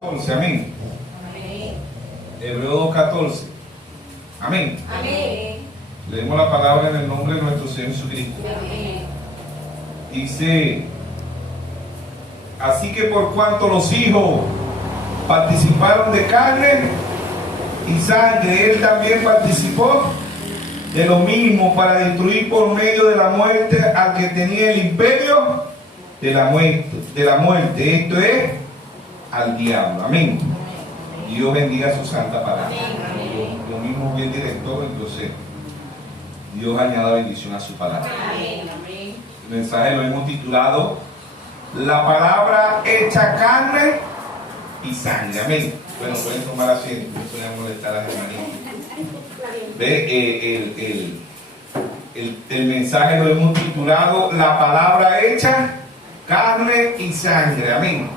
14, amén. Amén. Hebreos 2:14. Amén. Amén. Leemos la palabra en el nombre de nuestro Señor Jesucristo. Amén. Dice: así que por cuanto los hijos participaron de carne y sangre, Él también participó de lo mismo, para destruir por medio de la muerte al que tenía el imperio de la muerte, esto es, al diablo. Amén. Dios bendiga su santa palabra. Lo mismo bien director, entonces Dios añada bendición a su palabra. Amén. El mensaje lo hemos titulado La palabra hecha carne y sangre. Amén. Bueno, pueden tomar asiento, no voy a molestar a las hermanitas. Ve, el mensaje lo hemos titulado La palabra hecha carne y sangre. Amén.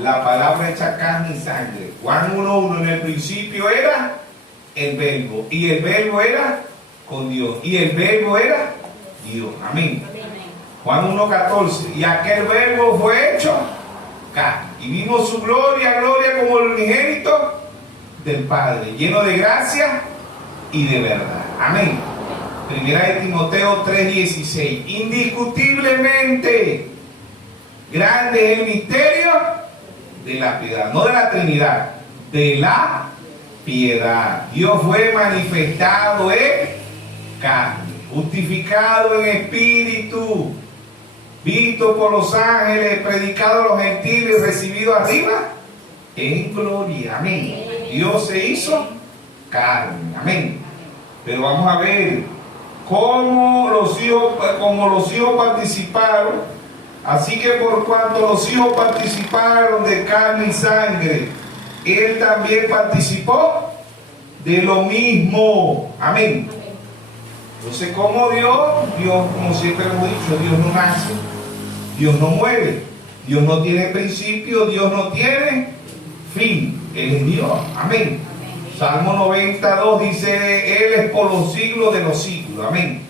La palabra hecha carne y sangre. Juan 1:1, en el principio era el verbo, y el verbo era con Dios, y el verbo era Dios. Amén. Juan 1:14, y aquel verbo fue hecho carne, y vimos su gloria como el unigénito del Padre, lleno de gracia y de verdad. Amén. Primera de Timoteo 3:16, indiscutiblemente grande es el misterio de la piedad, no de la Trinidad, de la piedad. Dios fue manifestado en carne, justificado en espíritu, visto por los ángeles, predicado a los gentiles, recibido arriba en gloria. Amén. Dios se hizo carne. Amén. Pero vamos a ver cómo los hijos participaron. Así que por cuanto los hijos participaron de carne y sangre, Él también participó de lo mismo. Amén. Entonces, como Dios, como siempre hemos dicho, Dios no nace, Dios no muere, Dios no tiene principio, Dios no tiene fin. Él es Dios. Amén. Salmo 92 dice: Él es por los siglos de los siglos. Amén.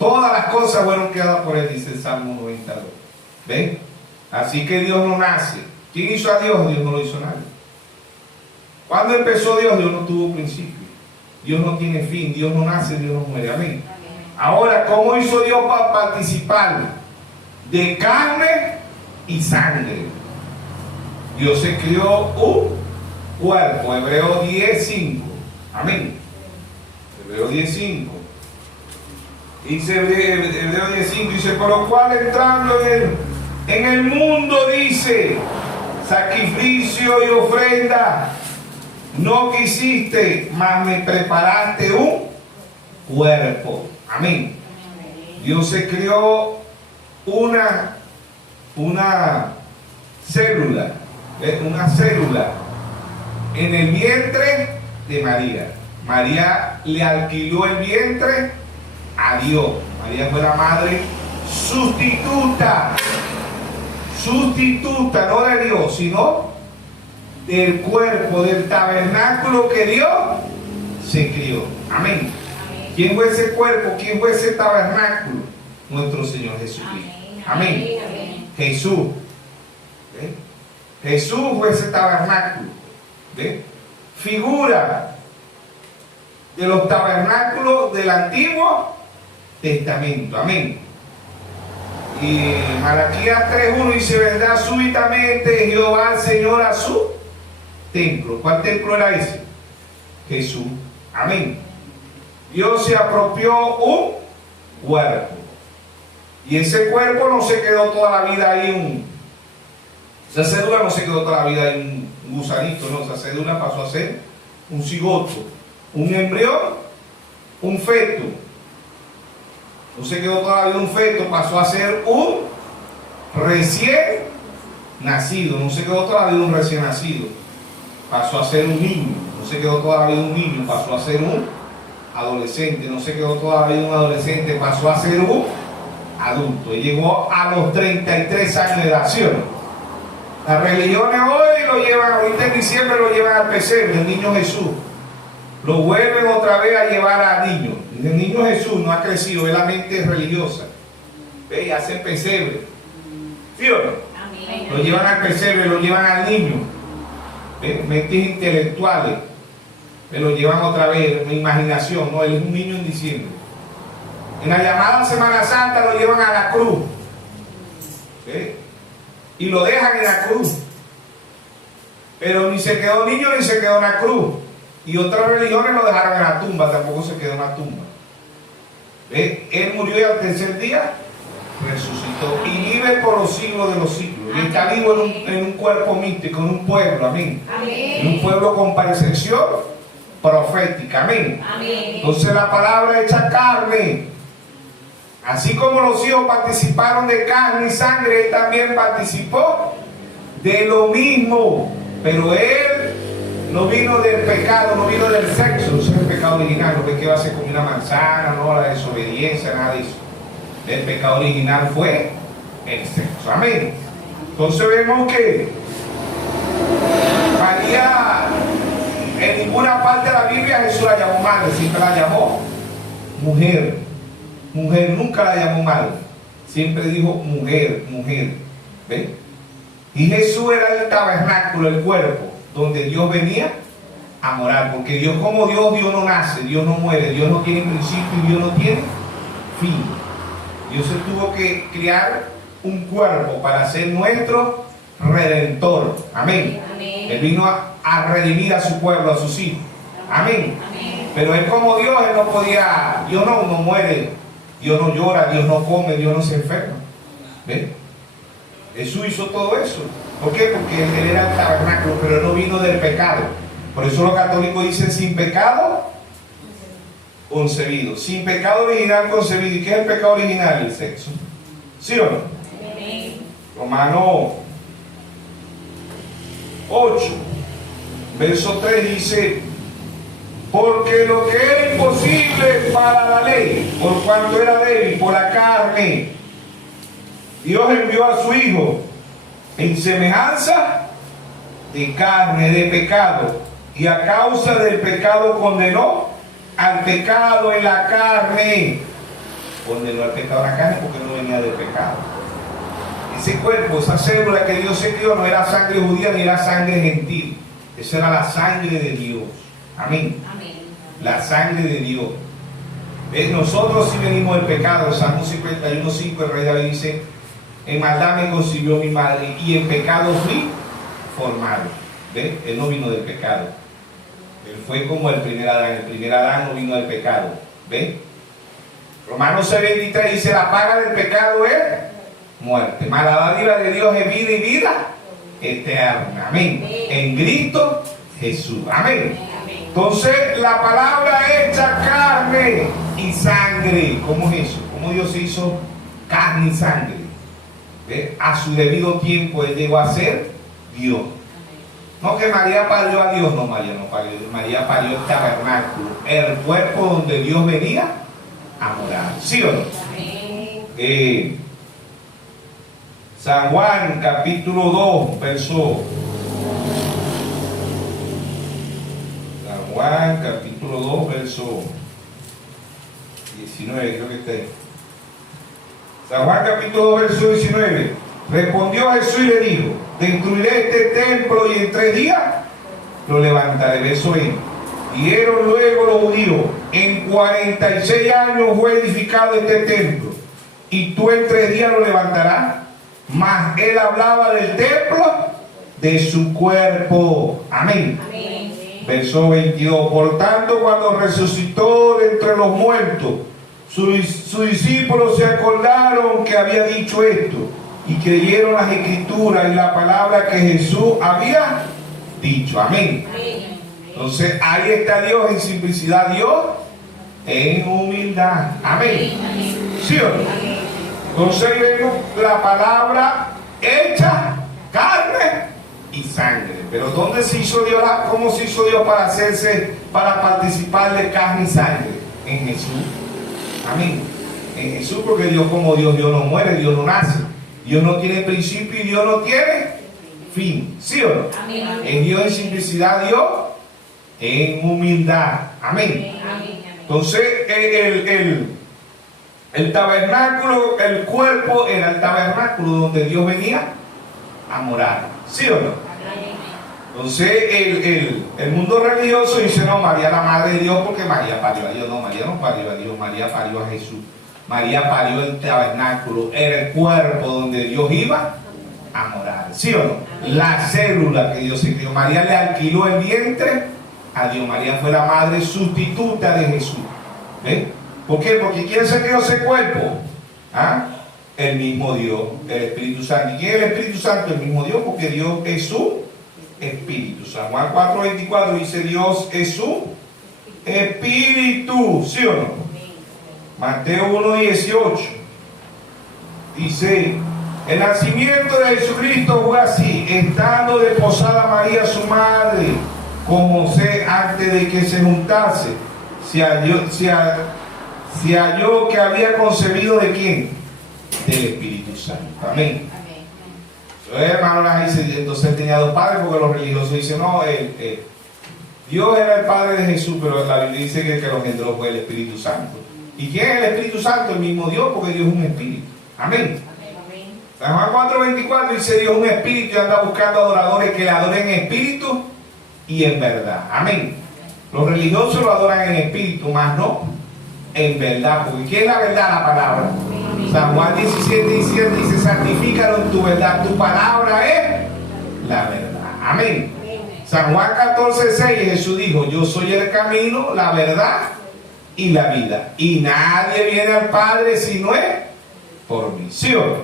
Todas las cosas fueron creadas por Él, dice el Salmo 92. ¿Ven? Así que Dios no nace. ¿Quién hizo a Dios? Dios no lo hizo nadie. ¿Cuándo empezó Dios? Dios no tuvo principio. Dios no tiene fin. Dios no nace, Dios no muere. Amén. Ahora, ¿cómo hizo Dios para participar de carne y sangre? Dios se creó un cuerpo. Hebreos 10:5. Amén. Hebreos 10:5. Dice Hebreos 10:5, dice: por lo cual entrando en el mundo, dice, sacrificio y ofrenda no quisiste, mas me preparaste un cuerpo. Amén. Dios se creó una célula en el vientre de María. María le alquiló el vientre a Dios. María fue la madre sustituta, no de Dios, sino del cuerpo, del tabernáculo que Dios se crió. Amén. ¿Quién fue ese cuerpo? ¿Quién fue ese tabernáculo? Nuestro Señor Jesucristo. Amén. Jesús. ¿Ve? Jesús fue ese tabernáculo. ¿Ve? Figura de los tabernáculos del Antiguo Testamento. Amén. Y Malaquías 3:1 dice: vendrá súbitamente Jehová el Señor a su templo. ¿Cuál templo era ese? Jesús. Amén. Dios se apropió un cuerpo, y ese cuerpo no se quedó toda la vida ahí esa cédula no se quedó toda la vida ahí un gusanito, no, esa cédula pasó a ser un cigoto, un embrión, un feto. No se quedó toda la vida un feto, pasó a ser un recién nacido. No se quedó toda la vida un recién nacido, pasó a ser un niño. No se quedó toda la vida un niño, pasó a ser un adolescente. No se quedó toda la vida un adolescente, pasó a ser un adulto. Y llegó a los 33 años de edad. Las religiones hoy lo llevan, ahorita en diciembre lo llevan al pesebre, el niño Jesús. Lo vuelven otra vez a llevar al niño. El niño Jesús no ha crecido, es la mente religiosa. Ve, y hacen pesebre. ¿Sí o no? Lo llevan al pesebre, lo llevan al niño. Mentes intelectuales me lo llevan otra vez, mi imaginación, no, él es un niño en diciembre. En la llamada Semana Santa lo llevan a la cruz, y lo dejan en la cruz, pero ni se quedó niño ni se quedó en la cruz. Y otras religiones lo dejaron en la tumba, tampoco se quedó en la tumba. Él murió y al tercer día resucitó y vive por los siglos de los siglos. Y está vivo en un cuerpo místico, en un pueblo, amén. En un pueblo con percepción profética, amén. Entonces la palabra hecha carne, así como los hijos participaron de carne y sangre, él también participó de lo mismo, pero él no vino del pecado, no vino del sexo, eso es el pecado original. No es que va a ser como una manzana, no la desobediencia, nada de eso. El pecado original fue el sexo, amén. Entonces vemos que María, en ninguna parte de la Biblia Jesús la llamó madre, siempre la llamó mujer. Mujer, nunca la llamó madre, siempre dijo mujer, mujer. ¿Ven? Y Jesús era el tabernáculo, el cuerpo, donde Dios venía a morar, porque Dios como Dios, Dios no nace, Dios no muere, Dios no tiene principio y Dios no tiene fin. Dios se tuvo que crear un cuerpo para ser nuestro redentor, amén. Él vino a redimir a su pueblo, a sus hijos, amén. Pero Él como Dios, Él no podía, Dios no muere, Dios no llora, Dios no come, Dios no se enferma. ¿Ven? Jesús hizo todo eso. ¿Por qué? Porque Él era el tabernáculo, pero no vino del pecado. Por eso los católicos dicen sin pecado concebido. Sin pecado original concebido. ¿Y qué es el pecado original? El sexo. ¿Sí o no? Romanos 8, verso 3 dice: porque lo que era imposible para la ley, por cuanto era débil, por la carne, Dios envió a su Hijo en semejanza de carne, de pecado, y a causa del pecado condenó al pecado en la carne. Condenó al pecado en la carne porque no venía del pecado. Ese cuerpo, esa célula que Dios se dio, no era sangre judía ni era sangre gentil. Esa era la sangre de Dios. Amén. La sangre de Dios. Nosotros sí venimos del pecado. Salmo 51:5, el rey David dice: en maldad me concibió mi madre y en pecado fui formado. ¿Ves? Él no vino del pecado. Él fue como el primer Adán. El primer Adán no vino del pecado. ¿Ves? Romanos 6:23 dice: la paga del pecado es muerte, mas la dádiva de Dios es vida y vida eterna. Amén. En Cristo Jesús. Amén. Entonces la palabra hecha carne y sangre. ¿Cómo es eso? ¿Cómo Dios se hizo carne y sangre? A su debido tiempo Él llegó a ser Dios. No que María parió a Dios, no, María no parió. María parió el tabernáculo, el cuerpo donde Dios venía a morar. ¿Sí o no? San Juan capítulo 2, verso. San Juan capítulo 2, verso 19, creo que está ahí. San Juan capítulo 2, verso 19. Respondió Jesús y le dijo: destruiré este templo y en 3 días lo levantaré. Verso 20. Dijeron luego los judíos: en 46 años fue edificado este templo, y tú en 3 días lo levantarás. Mas él hablaba del templo de su cuerpo. Amén. Verso 22. Por tanto, cuando resucitó de entre los muertos, sus discípulos se acordaron que había dicho esto y creyeron las escrituras y la palabra que Jesús había dicho. Amén. Entonces ahí está Dios en simplicidad, Dios en humildad. Amén. ¿Sí o no? Entonces vemos la palabra hecha carne y sangre. Pero ¿dónde se hizo Dios? ¿Cómo se hizo Dios para participar de carne y sangre? En Jesús. Amén. En Jesús, porque Dios como Dios, Dios no muere, Dios no nace. Dios no tiene principio y Dios no tiene fin. ¿Sí o no? Amén. En Dios en simplicidad, Dios en humildad. Amén. Entonces el tabernáculo, el cuerpo era el tabernáculo donde Dios venía a morar. ¿Sí o no? Entonces el mundo religioso dice, no, María la madre de Dios porque María parió a Dios. No, María no parió a Dios, María parió a Jesús. María parió el tabernáculo, era el cuerpo donde Dios iba a morar, ¿sí o no? La célula que Dios se crió. María le alquiló el vientre a Dios. María fue la madre sustituta de Jesús. ¿Ves? ¿Por qué? Porque ¿quién se creó ese cuerpo? ¿Ah? El mismo Dios, el Espíritu Santo. ¿Y quién es el Espíritu Santo? El mismo Dios, porque Dios es su Espíritu. San Juan 4:24 dice, Dios es su Espíritu, ¿sí o no? Mateo 1:18 dice, el nacimiento de Jesucristo fue así, estando desposada María su madre con José antes de que se juntase, se halló que había concebido ¿de quién? Del Espíritu Santo. Amén. Hermano, entonces tenía dos padres, porque los religiosos dicen, no, Dios era el padre de Jesús, pero la Biblia dice que lo engendró fue el Espíritu Santo. ¿Y quién es el Espíritu Santo? El mismo Dios, porque Dios es un espíritu. Amén. San Juan 4:24 dice, Dios es un espíritu y anda buscando adoradores que le adoren en espíritu y en verdad. Amén. Los religiosos lo adoran en espíritu, más no en verdad, porque ¿qué es la verdad? La palabra. San Juan 17:17 dice, santifícalo en tu verdad, tu palabra es la verdad. Amén. San Juan 14:6, Jesús dijo, yo soy el camino, la verdad y la vida, y nadie viene al Padre si no es por mí, ¿sí o no?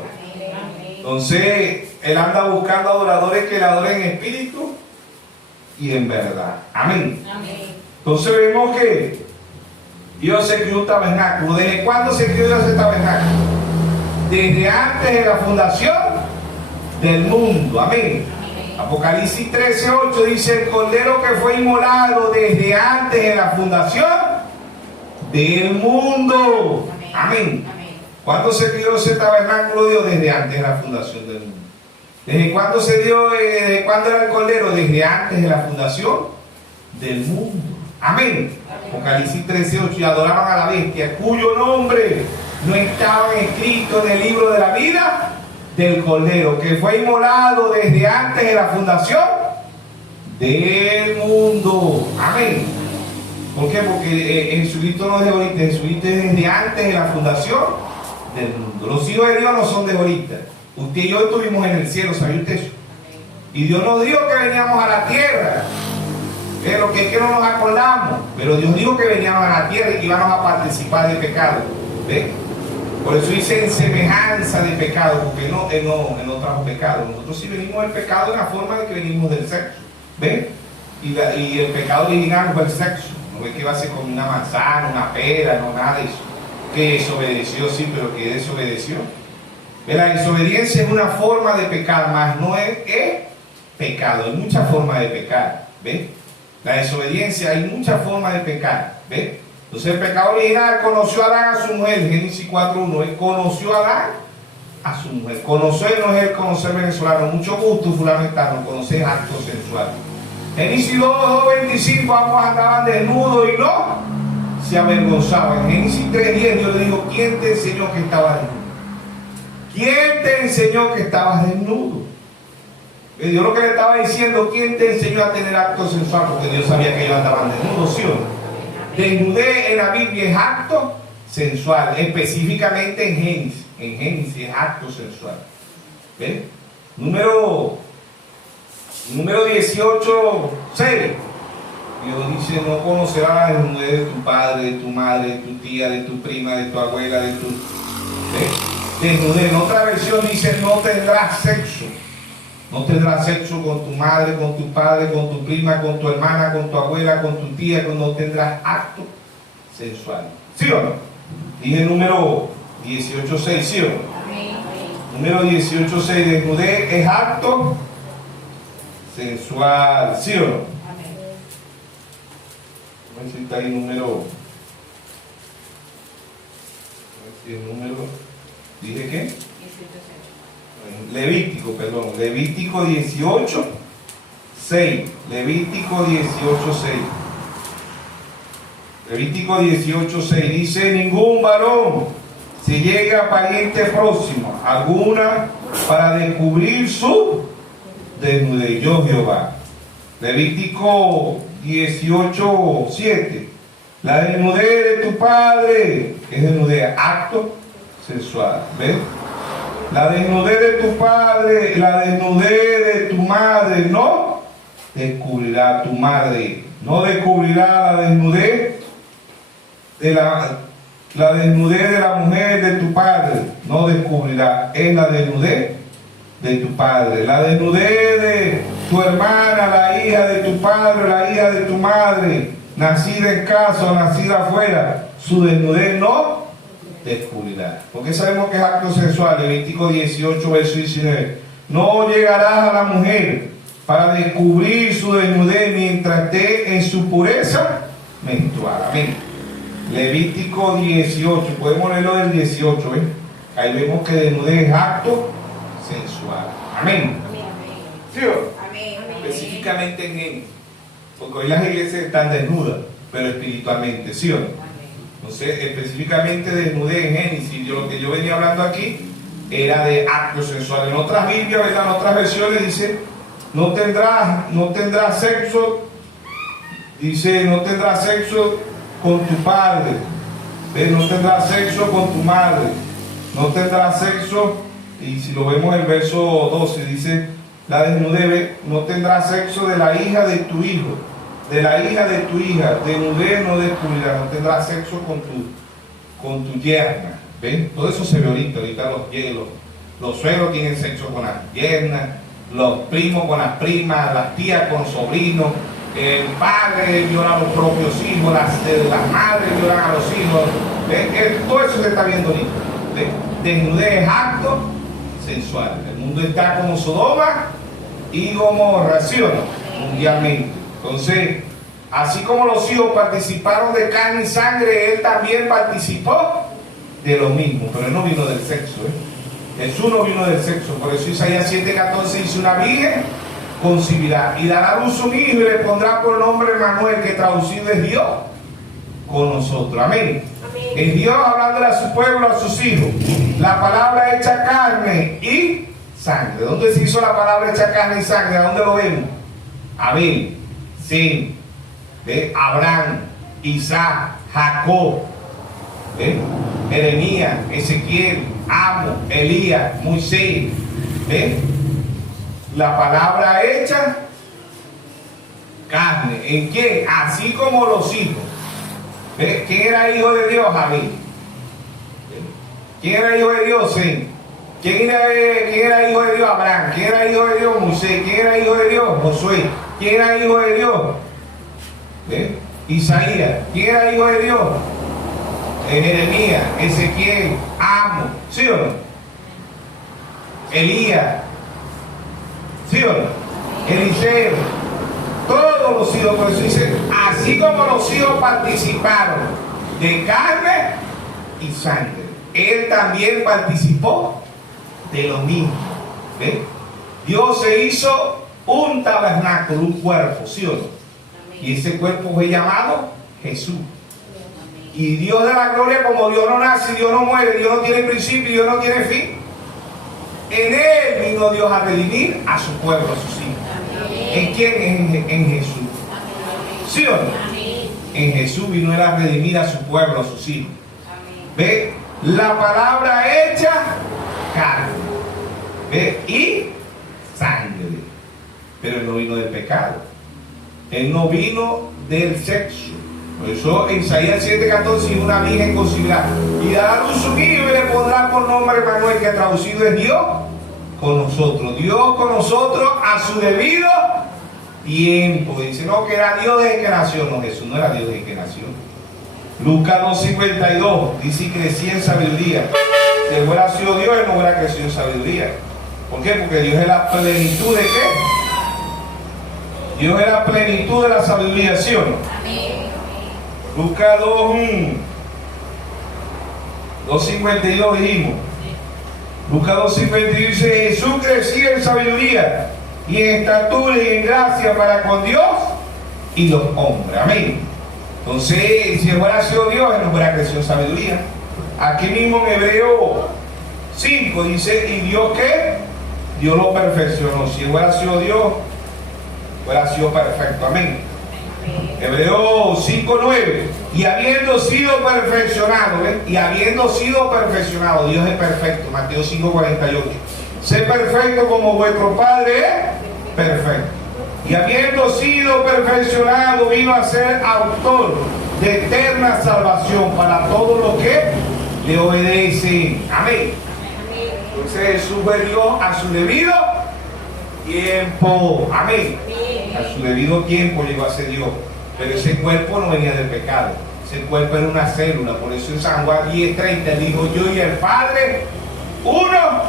Entonces él anda buscando adoradores que le adoren en espíritu y en verdad. Amén. Entonces vemos que Dios se creó un tabernáculo. ¿Desde cuándo se creó Dios el tabernáculo? Desde antes de la fundación del mundo. Amén. Apocalipsis 13:8 dice, el cordero que fue inmolado desde antes de la fundación del mundo. Amén. ¿Cuándo se creó ese tabernáculo Dios? Desde antes de la fundación del mundo. ¿Desde cuándo se dio? ¿Desde cuándo era el cordero? Desde antes de la fundación del mundo. Amén. Apocalipsis 13:8, y adoraban a la bestia, cuyo nombre no estaba escrito en el libro de la vida del cordero, que fue inmolado desde antes de la fundación del mundo. Amén. ¿Por qué? Porque Jesucristo no es de ahorita, Jesucristo es desde antes de la fundación del mundo. Los hijos de Dios no son de ahorita. Usted y yo estuvimos en el cielo, ¿sabía usted eso? Y Dios nos dijo que veníamos a la tierra, pero que es que no nos acordamos. Pero Dios dijo que veníamos a la tierra y que íbamos a participar del pecado. ¿Ve? Por eso dice en semejanza de pecado, porque Él no trajo pecado. Nosotros sí venimos del pecado en la forma de que venimos del sexo. ¿Ve? Y el pecado original fue el sexo. No es que va a ser como una manzana, una pera, no, nada de eso. Que desobedeció, sí, pero que desobedeció. La desobediencia es una forma de pecar, más no es pecado. Hay muchas formas de pecar. ¿Ves? La desobediencia, hay muchas formas de pecar. ¿Ves? Entonces el pecado original conoció a Adán a su mujer. Génesis 4:1. Él conoció a Adán a su mujer. Conocer no es el conocer venezolano. Mucho gusto, fulano está, no conocer acto sensual. Génesis 2:25. Ambos andaban desnudos y no se avergonzaban. En Génesis 3:10 yo le digo, ¿quién te enseñó que estabas desnudo? ¿Quién te enseñó que estabas desnudo? Dios lo que le estaba diciendo, ¿quién te enseñó a tener acto sensual? Porque Dios sabía que ellos andaban desnudos, ¿sí o no? Desnudez en la Biblia es acto sensual, específicamente en Génesis. En Génesis es acto sensual. ¿Ven? Número 18:6. Dios dice, no conocerás la desnudez de tu padre, de tu madre, de tu tía, de tu prima, de tu abuela, de tu... Desnudez. En otra versión dice, no tendrás sexo. No tendrás sexo con tu madre, con tu padre, con tu prima, con tu hermana, con tu abuela, con tu tía, no tendrás acto sensual. ¿Sí o no? Dije número 18:6, ¿sí o no? Amén. Número 18:6, desnudez es acto sensual, ¿sí o no? Amén. A ver si está ahí número. A ver si el número. ¿Dije qué? 18:6. Levítico 18:6. Levítico 18:6 dice, ningún varón se llega a pariente próximo alguna para descubrir su desnudez. Yo Jehová. Levítico 18:7. La desnudez de tu padre es desnudez, acto sensual. ¿Ves? La desnudez de tu padre, la desnudez de tu madre, no descubrirá tu madre. No descubrirá la desnudez de la desnudez de la mujer de tu padre. No descubrirá. Es la desnudez de tu padre. La desnudez de tu hermana, la hija de tu padre, la hija de tu madre, nacida en casa o nacida afuera, su desnudez no descubrirá. Porque sabemos que es acto sexual. Levítico 18, verso 19. No llegarás a la mujer para descubrir su desnudez mientras esté en su pureza menstrual. Amén. Levítico 18, podemos leerlo del 18, ¿ves? Ahí vemos que desnudez es acto sensual. Amén. ¿Sí o? Amén. Específicamente en él. Porque hoy las iglesias están desnudas, pero espiritualmente, ¿sí o no? Entonces, específicamente desnudez en Génesis, lo que yo venía hablando aquí era de acto sensual. En otras Biblias, ¿verdad? En otras versiones dice, no tendrás sexo, dice, no tendrás sexo con tu padre, ¿ves? No tendrás sexo con tu madre, no tendrás sexo, y si lo vemos en el verso 12, dice, la desnudez, no tendrás sexo de la hija de tu hijo, de la hija de tu hija, desnudez no descubrirás, no tendrás sexo con tu yerna. ¿Ven? Todo eso se ve ahorita los suegros tienen sexo con las yernas, los primos con las primas, las tías con los sobrinos, el padre viola a los propios hijos, las madres violan a los hijos. ¿Ven? Todo eso se está viendo ahorita. ¿Ven? Desnudez es acto sensual. El mundo está como Sodoma y Gomorra, ¿sí o no? Mundialmente. Entonces, así como los hijos participaron de carne y sangre, él también participó de lo mismo, pero él no vino del sexo, Jesús no vino del sexo. Por eso Isaías 7:14 dice, una virgen concebirá y dará a luz un hijo y le pondrá por nombre Manuel, que traducido es Dios con nosotros. Amén. Es Dios hablándole a su pueblo, a sus hijos. La palabra hecha carne y sangre. ¿Dónde se hizo la palabra hecha carne y sangre? ¿A dónde lo vemos? Abel, Sem, Abraham, Isaac, Jacob, Jeremías, Ezequiel, Amos, Elías, Moisés. La palabra hecha carne. ¿En quién? Así como los hijos. ¿Quién era hijo de Dios? Abel. ¿Quién era hijo de Dios? Sem. ¿Quién era hijo de Dios? Abraham. ¿Quién era hijo de Dios? Moisés. ¿Quién era hijo de Dios? Josué. ¿Quién era hijo de Dios? Isaías. ¿Quién era hijo de Dios? Jeremías, Ezequiel, Amos, ¿sí o no? Elías, ¿sí o no? Eliseo, todos los hijos. Por eso dice, así como los hijos participaron de carne y sangre, él también participó de lo mismo. ¿Ves? Dios se hizo un tabernáculo, un cuerpo, ¿sí o no? Y ese cuerpo fue llamado Jesús. Y Dios de la gloria, como Dios no nace, Dios no muere, Dios no tiene principio, Dios no tiene fin. En Él vino Dios a redimir a su pueblo, a sus hijos. ¿En quién? En Jesús. ¿Sí o no? En Jesús vino Él a redimir a su pueblo, a sus hijos. ¿Ve? La palabra hecha carne. ¿Ve? Y sangre. Pero Él no vino del pecado. Él no vino del sexo. Por eso en Isaías 7:14, una virgen concebirá y dará a luz un hijo y le pondrá por nombre Manuel, que traducido es Dios con nosotros. Dios con nosotros a su debido tiempo. Dice, no, que era Dios desde que nació. No, Jesús no era Dios desde que nació. Lucas 2:52 dice que crecía en sabiduría. Si Él hubiera sido Dios, Él no hubiera crecido en sabiduría. ¿Por qué? Porque Dios es la plenitud de ¿qué? Dios es la plenitud de la sabiduría, ¿sí o no? Amén. Lucas 2:52 dijimos. Lucas 2:52 dice, Jesús crecía en sabiduría y en estatura y en gracia para con Dios y los hombres. Amén. Entonces, si fuera sido Dios, Él no hubiera crecido en sabiduría. Aquí mismo en Hebreo 5 dice, ¿y Dios qué? Dios lo perfeccionó. Si fuera sido Dios, Hubiera sido perfecto. Amén. Hebreos 5:9. Y habiendo sido perfeccionado, ¿ven? Y habiendo sido perfeccionado, Dios es perfecto. Mateo 5:48. Sé perfecto como vuestro Padre es perfecto. Y habiendo sido perfeccionado, vino a ser autor de eterna salvación para todos los que le obedecen. Amén. Entonces Jesús volvió a su debido tiempo. Amén. A su debido tiempo llegó a ser Dios. Pero ese cuerpo no venía del pecado. Ese cuerpo era una célula. Por eso en San Juan 10:30 dijo: yo y el Padre uno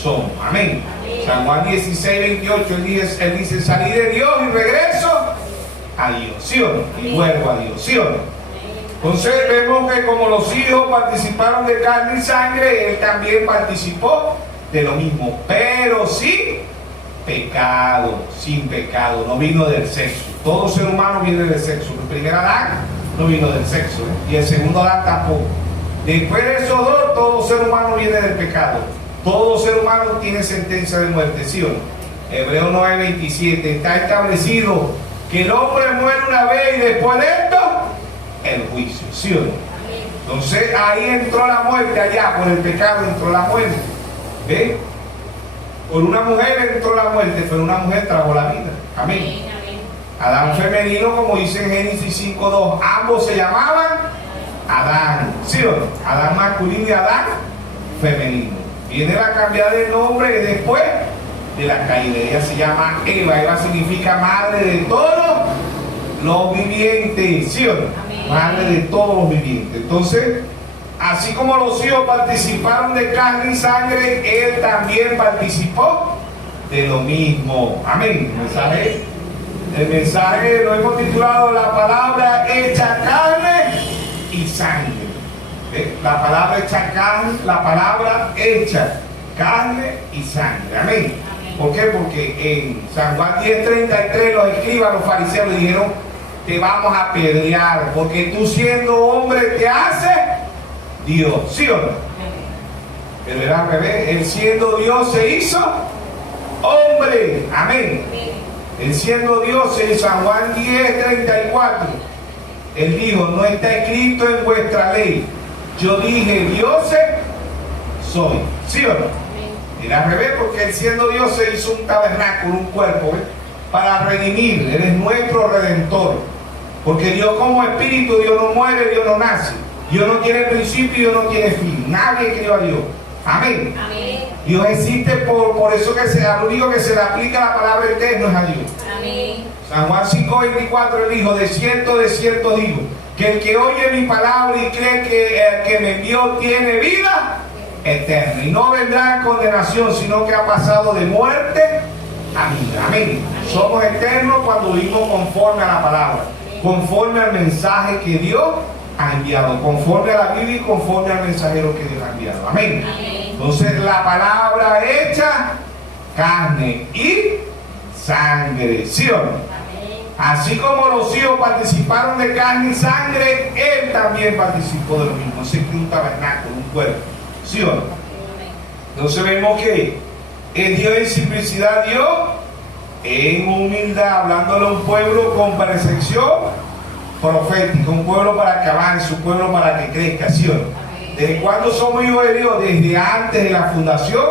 somos. Amén. San Juan 16:28 él dice: salí de Dios y regreso a Dios. ¿Sí o no? Y vuelvo a Dios. ¿Sí o no? Entonces vemos que como los hijos participaron de carne y sangre, él también participó de lo mismo, pero sin pecado, sin pecado. No vino del sexo. Todo ser humano viene del sexo. El primer Adán no vino del sexo, y el segundo Adán tampoco. Después de esos dos, todo ser humano viene del pecado. Todo ser humano tiene sentencia de muerte, ¿sí o no? Hebreos 9:27. Está establecido que el hombre muere una vez y después de esto el juicio, ¿sí o no? Entonces ahí entró la muerte, allá por el pecado entró la muerte. ¿Ve? Por una mujer entró la muerte, pero una mujer trajo la vida. Amén. Adán femenino, como dice en Génesis 5:2, ambos se llamaban Adán, ¿sí o no? Adán masculino y Adán femenino. Viene la cambiar de nombre después de la caída. Ella se llama Eva. Eva significa madre de todos los vivientes, ¿sí o no? Madre de todos los vivientes. Entonces, así como los hijos participaron de carne y sangre, él también participó de lo mismo. Amén. El mensaje lo hemos titulado: la palabra hecha carne y sangre. La palabra hecha carne, la palabra hecha carne y sangre. Amén. ¿Por qué? Porque en San Juan 10:33 los escribas, los fariseos, le dijeron: te vamos a apedrear, porque tú siendo hombre te haces Dios, ¿sí o no? Pero era al revés. Él siendo Dios se hizo hombre. Amén. Él siendo Dios se hizo. San Juan 10:34 él dijo: no está escrito en vuestra ley, yo dije dioses soy, ¿sí o no? Era al revés, porque él siendo Dios se hizo un tabernáculo, un cuerpo, ¿ves? Para redimir. Él es nuestro redentor. Porque Dios como espíritu, Dios no muere, Dios no nace. Dios no tiene principio y Dios no tiene fin. Nadie crió a Dios. Amén. Amén. Dios existe por eso que al único que se le aplica la palabra eterno es a Dios. Amén. San Juan 5:24 él dijo: de cierto digo, que el que oye mi palabra y cree que el que me envió tiene vida eterna y no vendrá en condenación, sino que ha pasado de muerte a vida. Amén. Somos eternos cuando vivimos conforme a la palabra, conforme al mensaje que Dios ha enviado, conforme a la Biblia y conforme al mensajero que Dios ha enviado. Amén. Entonces la palabra hecha carne y sangre, ¿sí o no? Así como los hijos participaron de carne y sangre, él también participó de lo mismo. Se creó un tabernáculo, un cuerpo, ¿sí o no? Entonces vemos que el Dios en simplicidad, Dios en humildad, hablándole a un pueblo con percepción profética, un pueblo para que avance, un pueblo para que crezca, ¿sí o no? ¿Desde cuándo somos hijos de Dios? Desde antes de la fundación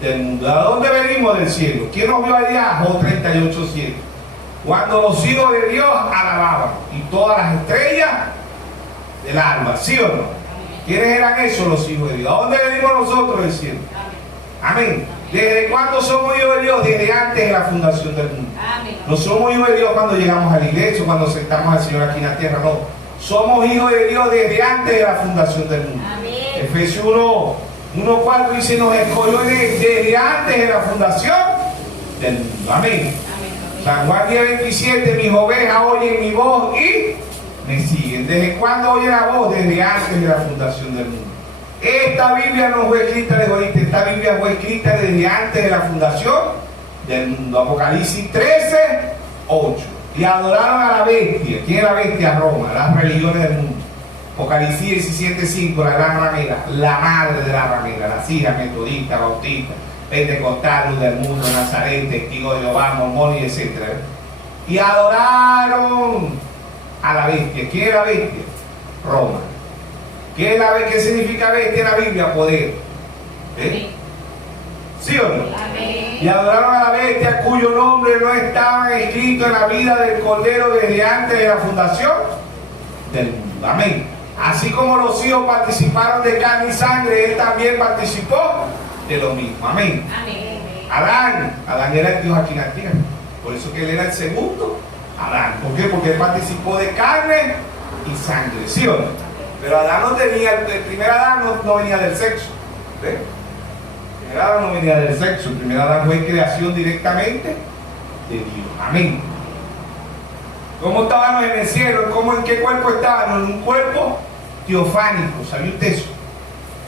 del mundo. ¿De dónde venimos? Del cielo. ¿Quién nos vio allá? Job 38:7. Cuando los hijos de Dios alababan, y todas las estrellas del alba, ¿sí o no? ¿Quiénes eran esos los hijos de Dios? ¿A dónde venimos nosotros? Del cielo. Amén. ¿Desde cuándo somos hijos de Dios? Desde antes de la fundación del mundo. Amén. No somos hijos de Dios cuando llegamos a la iglesia, cuando aceptamos al Señor aquí en la tierra, no. Somos hijos de Dios desde antes de la fundación del mundo. Amén. Efesios 1:4 dice: nos escogió desde antes de la fundación del mundo. Amén. San Juan 10:27, mis ovejas oyen mi voz y me siguen. ¿Desde cuándo oye la voz? Desde antes de la fundación del mundo. Esta Biblia no fue escrita de ahorita, esta Biblia fue escrita desde antes de la fundación del mundo. Apocalipsis 13:8. Y adoraron a la bestia. ¿Quién es la bestia? Roma, las religiones del mundo. Apocalipsis 17:5, la gran ramera, la madre de la ramera, las hijas metodistas, bautistas, pentecostal, luz del mundo, Nazaret, testigo de Jehová, mormón y etc. y adoraron a la bestia. ¿Quién es la bestia? Roma. ¿Qué significa bestia en la Biblia? Poder. ¿Sí o no? Amén. Y adoraron a la bestia cuyo nombre no estaba escrito en la vida del Cordero desde antes de la fundación del mundo. Amén. Así como los hijos participaron de carne y sangre, él también participó de lo mismo. Amén. Amén. Adán era el Dios aquí en la tierra. Por eso que él era el segundo Adán. ¿Por qué? Porque él participó de carne y sangre. ¿Sí o no? Pero Adán no tenía, el primer Adán no venía del sexo. ¿Ves? El primer Adán no venía del sexo. El primer Adán fue creación directamente de Dios. Amén. ¿Cómo estábamos en el cielo? ¿En qué cuerpo estábamos? En un cuerpo teofánico. ¿Sabía usted eso?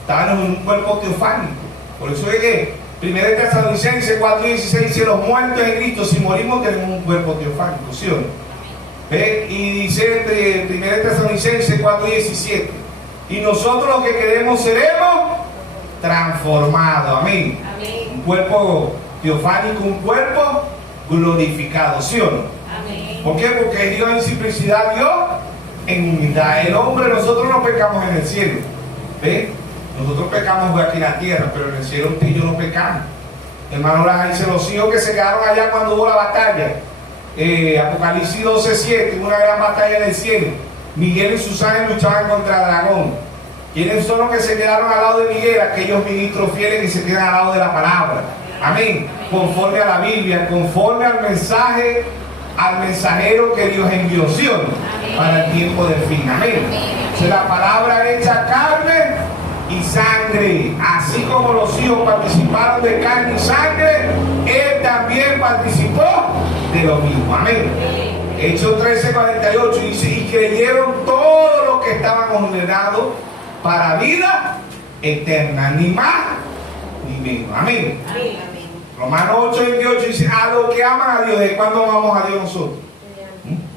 Estábamos en un cuerpo teofánico. Por eso es que 1 Tesalonicenses 4:16 dice: los muertos en Cristo, si morimos tenemos un cuerpo teofánico. ¿Sí o no? ¿Ve? Y dice 1 Tesalonicenses 4:17: y nosotros los que queremos seremos transformados. Amén. Amén. Un cuerpo teofánico, un cuerpo glorificado. ¿Sí o no? Amén. ¿Por qué? Porque Dios en simplicidad, Dios en humildad. El hombre, nosotros no pecamos en el cielo. ¿Ve? Nosotros pecamos aquí en la tierra, pero en el cielo usted y yo no pecamos. Hermano Laja dice: los hijos que se quedaron allá cuando hubo la batalla. Apocalipsis 12:7, una gran batalla en el cielo. Miguel y sus ángeles luchaban contra el dragón. ¿Quiénes son los que se quedaron al lado de Miguel? Aquellos ministros fieles que se quedan al lado de la palabra. Amén. Conforme a la Biblia, conforme al mensaje, al mensajero que Dios envió, ¿sí o no? Para el tiempo del fin. Amén. O sea, la palabra hecha carne y sangre. Así como los hijos participaron de carne y sangre, él también participó de lo mismo. Amén. Hechos 13:48 dice: y creyeron todos los que estaban ordenados para vida eterna, ni más ni menos. Amén. Amén. Romanos 8:28 dice: a los que aman a Dios. ¿De cuándo amamos a Dios nosotros?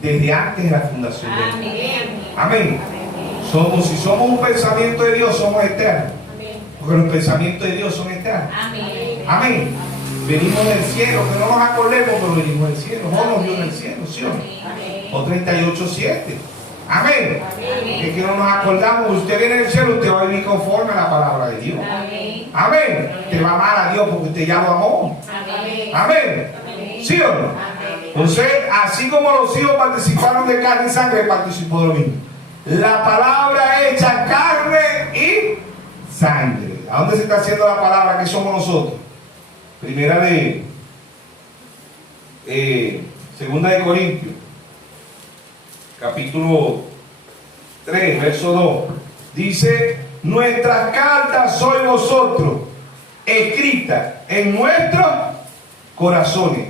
Desde antes de la fundación del mundo. Amén. Si somos un pensamiento de Dios, somos eternos. Porque los pensamientos de Dios son eternos. Amén. Venimos del cielo, que no nos acordemos, pero venimos del cielo. No nos vio en el cielo, ¿sí o no? O 38:7. Amén. Que no nos acordamos. Usted viene del cielo, usted va a vivir conforme a la palabra de Dios. Amén. Te va a amar a Dios porque usted ya lo amó. Amén. ¿Sí o no? Entonces, así como los hijos participaron de carne y sangre, participó de lo mismo. La palabra hecha carne y sangre. ¿A dónde se está haciendo la palabra? ¿Qué somos nosotros? Segunda de Corintios, capítulo 3, verso 2. Dice: nuestras cartas sois vosotros, escritas en nuestros corazones,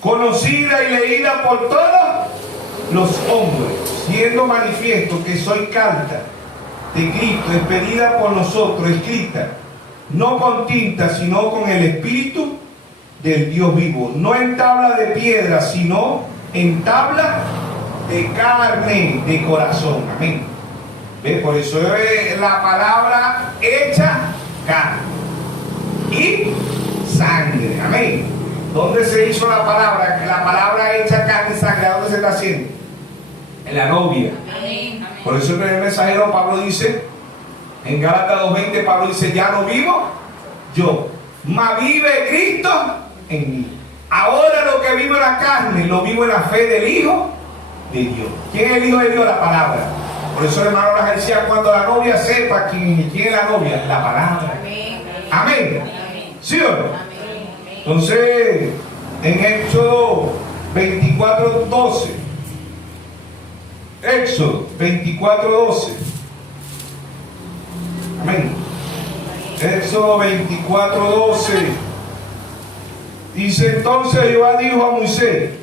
conocida y leída por todos los hombres, siendo manifiesto que soy carta de Cristo, expedida por nosotros, escrita no con tinta, sino con el Espíritu del Dios vivo, no en tabla de piedra, sino en tabla de carne, de corazón. Amén. ¿Ve? Por eso es la palabra hecha carne y sangre. Amén. ¿Dónde se hizo la palabra? La palabra hecha carne y sangre, ¿a dónde se está haciendo? En la novia. Amén. Por eso el primer mensajero Pablo dice, en Gálatas 2:20, Pablo dice: ya no vivo yo, mas vive Cristo en mí. Ahora lo que vivo en la carne, lo vivo en la fe del Hijo de Dios. ¿Quién es el Hijo de Dios? La palabra. Por eso el hermano las decía: cuando la novia sepa quién es la novia, la palabra. Amén. ¿Sí o no? Entonces, en Éxodo 24:12, Éxodo 24:12. Amén. Éxodo 24:12. Dice: entonces Jehová dijo a Moisés: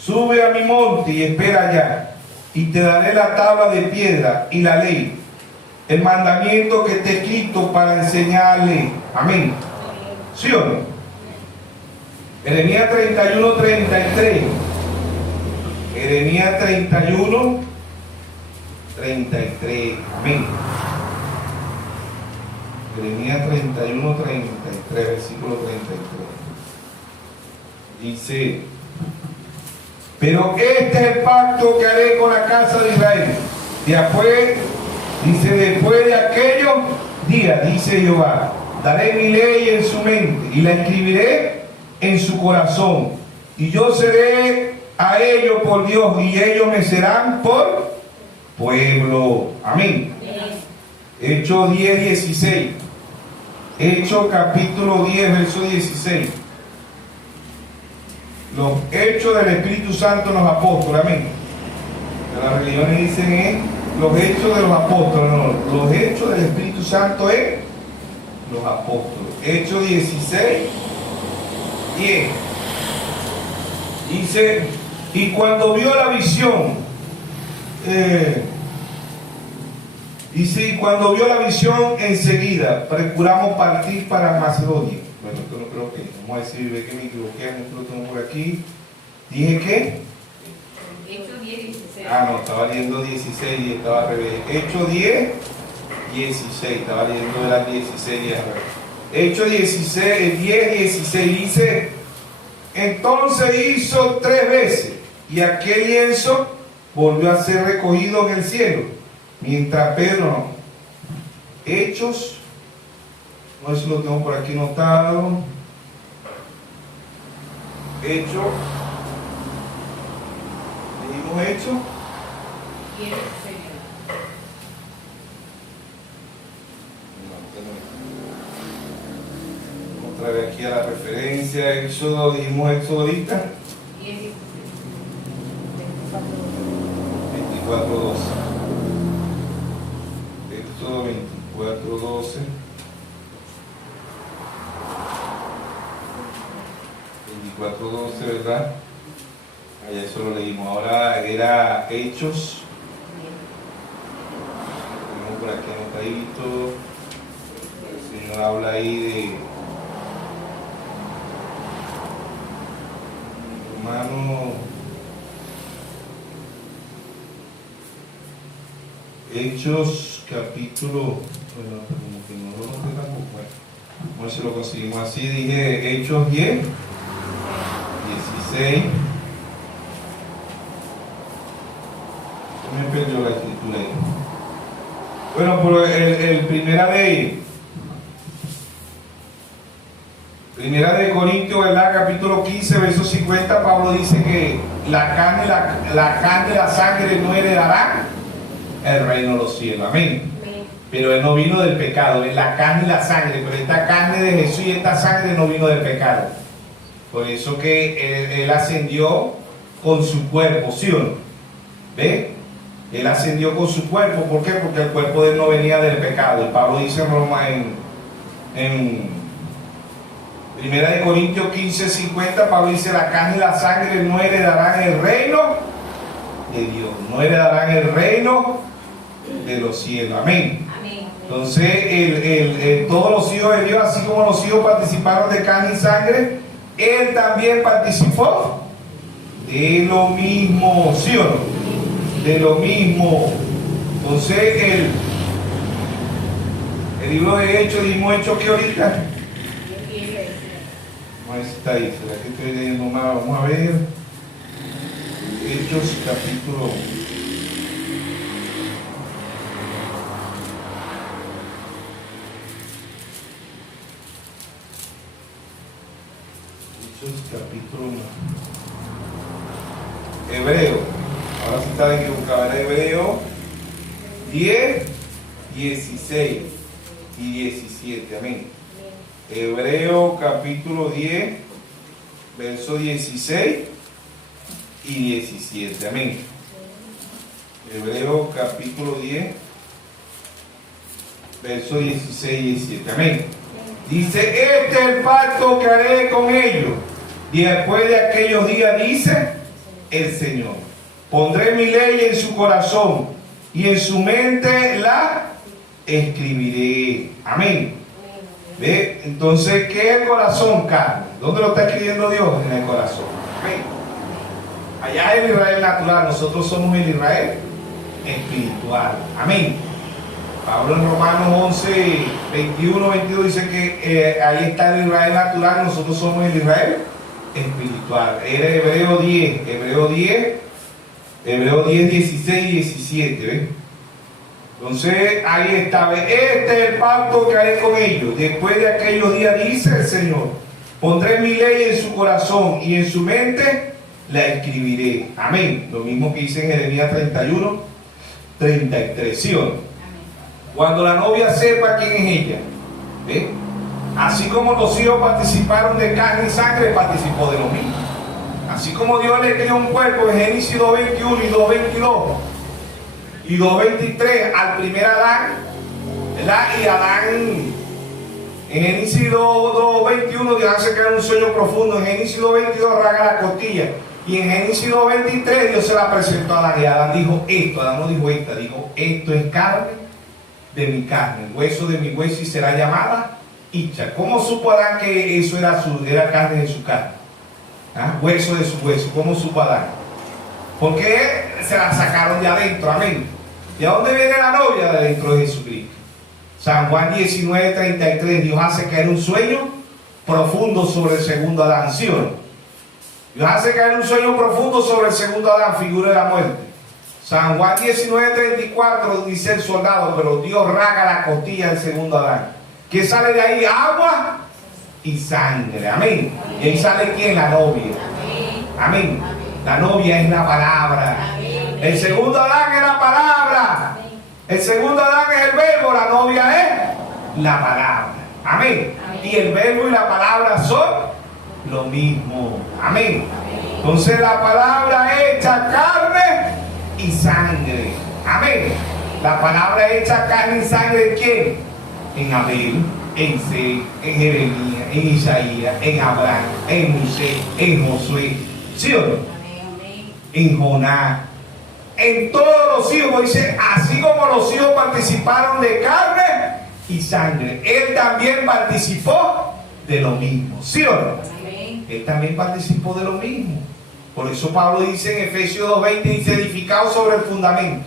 sube a mi monte y espera allá, y te daré la tabla de piedra y la ley, el mandamiento que te he escrito para enseñarle. Amén. ¿Sí o no? Jeremías 31:33. Jeremías 31:33. Amén. Jeremías 31:33, versículo 33. Dice: Pero este es el pacto que haré con la casa de Israel. Después, dice, después de aquellos días, dice Jehová, daré mi ley en su mente y la escribiré en su corazón. Y yo seré a ellos por Dios y ellos me serán por pueblo. Amén. Hechos 10, 16. Hechos capítulo 10, verso 16. Los hechos del Espíritu Santo en los apóstoles. Amén. Las religiones dicen los hechos de los apóstoles. No, los hechos del Espíritu Santo en los apóstoles. Hechos 16, 10. Dice, y cuando vio la visión, dice, y cuando vio la visión, enseguida procuramos partir para Macedonia. Bueno, esto no creo que, vamos a decir, ve que me equivoqué, no lo tengo por aquí. ¿Dije qué? Hechos 10, 16. Ah, no, estaba leyendo 16 y estaba al revés. Hechos 10, 16, estaba leyendo de las 16 y al revés. Hechos 16, 10, 16 dice, entonces hizo 3 veces y aquel lienzo volvió a ser recogido en el cielo, mientras Pedro no. Hechos, no sé si lo tengo por aquí notado. Hechos, dijimos Hechos 10, 16. Otra vez aquí a la referencia, Éxodo, dijimos Éxodo ahorita. 10, 16. 24, 12. Éxodo 24, 12. 24, 12, ¿verdad? Allá eso lo leímos. Ahora era Hechos. Tenemos por aquí anotadito. El Señor habla ahí de Romanos. Hechos capítulo, bueno, como que no lo noté tampoco, bueno, vamos a ver si lo conseguimos así. Dije Hechos 10, 16. Se me perdió la escritura ahí. Bueno, por el primera de Corintios, ¿verdad? Capítulo 15, verso 50, Pablo dice que la carne y la sangre no heredarán el reino de los cielos. Amén. Pero él no vino del pecado, es la carne y la sangre, pero esta carne de Jesús y esta sangre no vino del pecado. Por eso que él ascendió con su cuerpo, ¿sí o no? ¿Ve? Él ascendió con su cuerpo, ¿por qué? Porque el cuerpo de él no venía del pecado. Y Pablo dice en Roma, en Primera de Corintios 15, 50, Pablo dice, la carne y la sangre no heredarán el reino de Dios, no heredarán el reino de los cielos. Amén. Amén. Entonces, todos los hijos de Dios, así como los hijos participaron de carne y sangre, él también participó de lo mismo, ¿sí o no? De lo mismo. Entonces, el libro de Hechos, dijimos Hechos que ahorita. Vamos a ver si está ahí, será que estoy leyendo más, vamos a ver. Hechos capítulo. Hechos capítulo 1. Hebreo. Ahora sí está equivocado. Era Hebreo 10, 16 y 17. Amén. Hebreo capítulo 10, verso 16 y 17. Amén. Hebreo capítulo 10, verso 16 y 17. Amén. Dice, este es el pacto que haré con ellos. Y después de aquellos días, dice el Señor, pondré mi ley en su corazón y en su mente la escribiré. Amén. ¿Ve? Entonces, ¿qué es el corazón, carne? ¿Dónde lo está escribiendo Dios? En el corazón. Amén. Allá es el Israel natural, nosotros somos el Israel espiritual. Amén. Pablo en Romanos 11, 21, 22 dice que ahí está el Israel natural, nosotros somos el Israel espiritual. Era Hebreo 10, 16 y 17, ¿ves? Entonces ahí está, ¿ves? Este es el pacto que haré con ellos. Después de aquellos días, dice el Señor, pondré mi ley en su corazón y en su mente la escribiré. Amén. Lo mismo que dice en Jeremías 31, 33. ¿Sí o no? Cuando la novia sepa quién es ella, ¿ves? Así como los hijos participaron de carne y sangre, participó de lo mismo. Así como Dios le creó un cuerpo en Génesis 2:21 y 2:22 y 2:23 al primer Adán, ¿verdad? Y Adán en Génesis 2:21 Dios hace crear un sueño profundo. En Génesis 2:22 raga la costilla. Y en Génesis 2:23 Dios se la presentó a Adán. Y Adán dijo esto, Adán no dijo esta, dijo esto es carne de mi carne, hueso de mi hueso y será llamada Icha. ¿Cómo supo Adán que eso era carne de su carne? ¿Ah? Hueso de su hueso. ¿Cómo supo Adán? Porque se la sacaron de adentro. Amén. ¿De dónde viene la novia? De adentro de Jesucristo. San Juan 19:33, Dios hace caer un sueño profundo sobre el segundo Adán. ¿Sí o no? Dios hace caer un sueño profundo sobre el segundo Adán, figura de la muerte. San Juan 19:34 dice el soldado, pero Dios raga la costilla del segundo Adán. ¿Qué sale de ahí? Agua y sangre. Amén. Y ahí sale ¿quién? La novia. Amén. La novia es la palabra. El segundo Adán es la palabra. El segundo Adán es el verbo. La novia es la palabra. Amén. Y el verbo y la palabra son lo mismo. Amén. Entonces la palabra hecha carne y sangre. Amén. La palabra hecha carne y sangre ¿en quién? En Abel, en Seth, en Jeremías, en Isaías, en Abraham, en Moisés, en Josué. ¿Sí o no? En Jonás. En todos los hijos, dice, así como los hijos participaron de carne y sangre, él también participó de lo mismo. ¿Sí o no? Él también participó de lo mismo. Por eso Pablo dice en Efesios 2:20, dice, edificado sobre el fundamento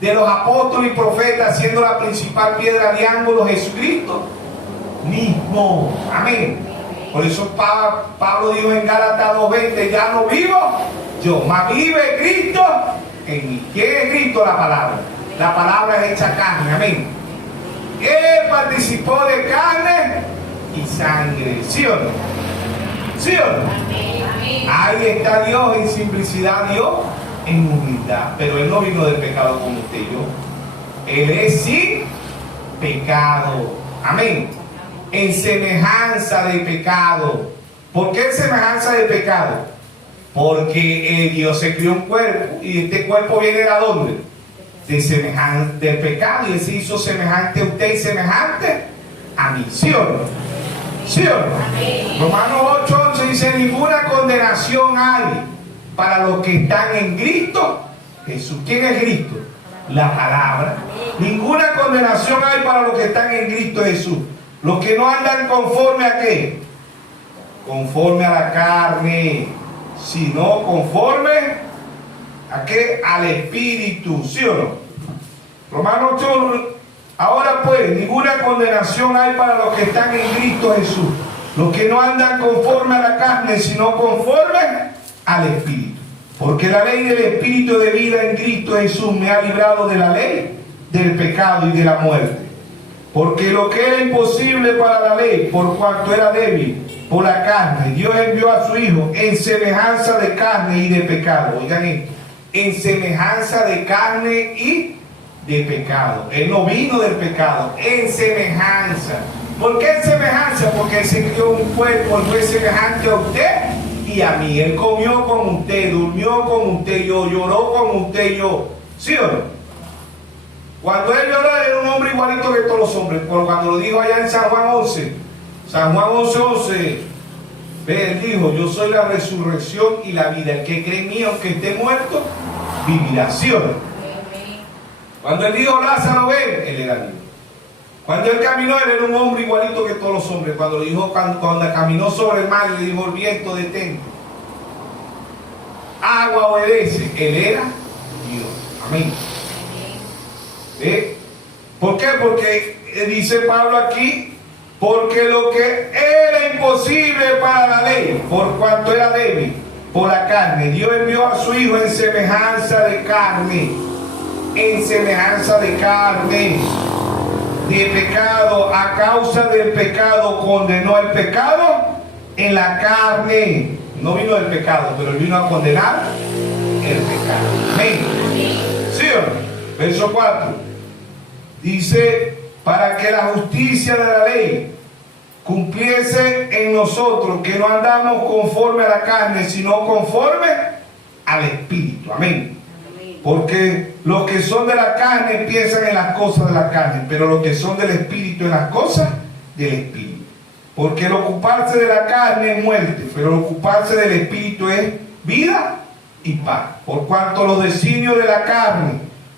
de los apóstoles y profetas, siendo la principal piedra de ángulo Jesucristo mismo. Amén. Por eso Pablo dijo en Gálatas 2:20, ya no vivo yo, mas vive Cristo en mí. ¿Quién es Cristo? La palabra. La palabra es hecha carne. Amén. Él participó de carne y sangre. ¿Sí o no? ¿Sí o no? Ahí está Dios en simplicidad, Dios en humildad. Pero Él no vino del pecado como usted y yo. Él es sin pecado. Amén. En semejanza de pecado. ¿Por qué en semejanza de pecado? Porque Dios se crió un cuerpo y este cuerpo viene de dónde? Del pecado, y Él se hizo semejante a usted y semejante a mí. ¿Sí o no? ¿Sí o no? Romanos 8:11 dice, ninguna condenación hay para los que están en Cristo Jesús. ¿Quién es Cristo? La palabra. Ninguna condenación hay para los que están en Cristo Jesús. Los que no andan conforme a ¿qué? Conforme a la carne, sino conforme a ¿qué? Al Espíritu. ¿Sí o no? Romanos 8. Ahora pues, ninguna condenación hay para los que están en Cristo Jesús, los que no andan conforme a la carne, sino conforme al Espíritu. Porque la ley del Espíritu de vida en Cristo Jesús me ha librado de la ley, del pecado y de la muerte. Porque lo que era imposible para la ley, por cuanto era débil por la carne, Dios envió a su Hijo en semejanza de carne y de pecado. Oigan esto, en semejanza de carne y de pecado. Él no vino del pecado, en semejanza. ¿Por qué en semejanza? Porque Él se crió un cuerpo, Él fue semejante a usted y a mí. Él comió con usted, durmió con usted, lloró con usted, ¿sí o no? Cuando Él lloró, Él era un hombre igualito que todos los hombres. Pero cuando lo dijo allá en San Juan 11, San Juan 11:11, Él dijo, yo soy la resurrección y la vida. El que cree en mí, aunque esté muerto, vivirá. ¿Sí o no? Cuando Él dijo, Lázaro, ven, Él era vivo. Cuando Él caminó, Él era un hombre igualito que todos los hombres. Cuando le dijo, cuando caminó sobre el mar, le dijo el viento, detente. Agua, obedece. Él era Dios. Amén. ¿Eh? ¿Por qué? Porque dice Pablo aquí Porque lo que era imposible para la ley, por cuanto era débil por la carne, Dios envió a su Hijo en semejanza de carne, de pecado. A causa del pecado condenó el pecado en la carne. No vino del pecado, pero vino a condenar el pecado. Amén. ¿Sí o no? Verso 4. Dice, para que la justicia de la ley cumpliese en nosotros, que no andamos conforme a la carne, sino conforme al Espíritu. Amén. Porque los que son de la carne piensan en las cosas de la carne, pero los que son del Espíritu en las cosas del Espíritu. Porque el ocuparse de la carne es muerte, pero el ocuparse del Espíritu es vida y paz. Por cuanto los designios de la carne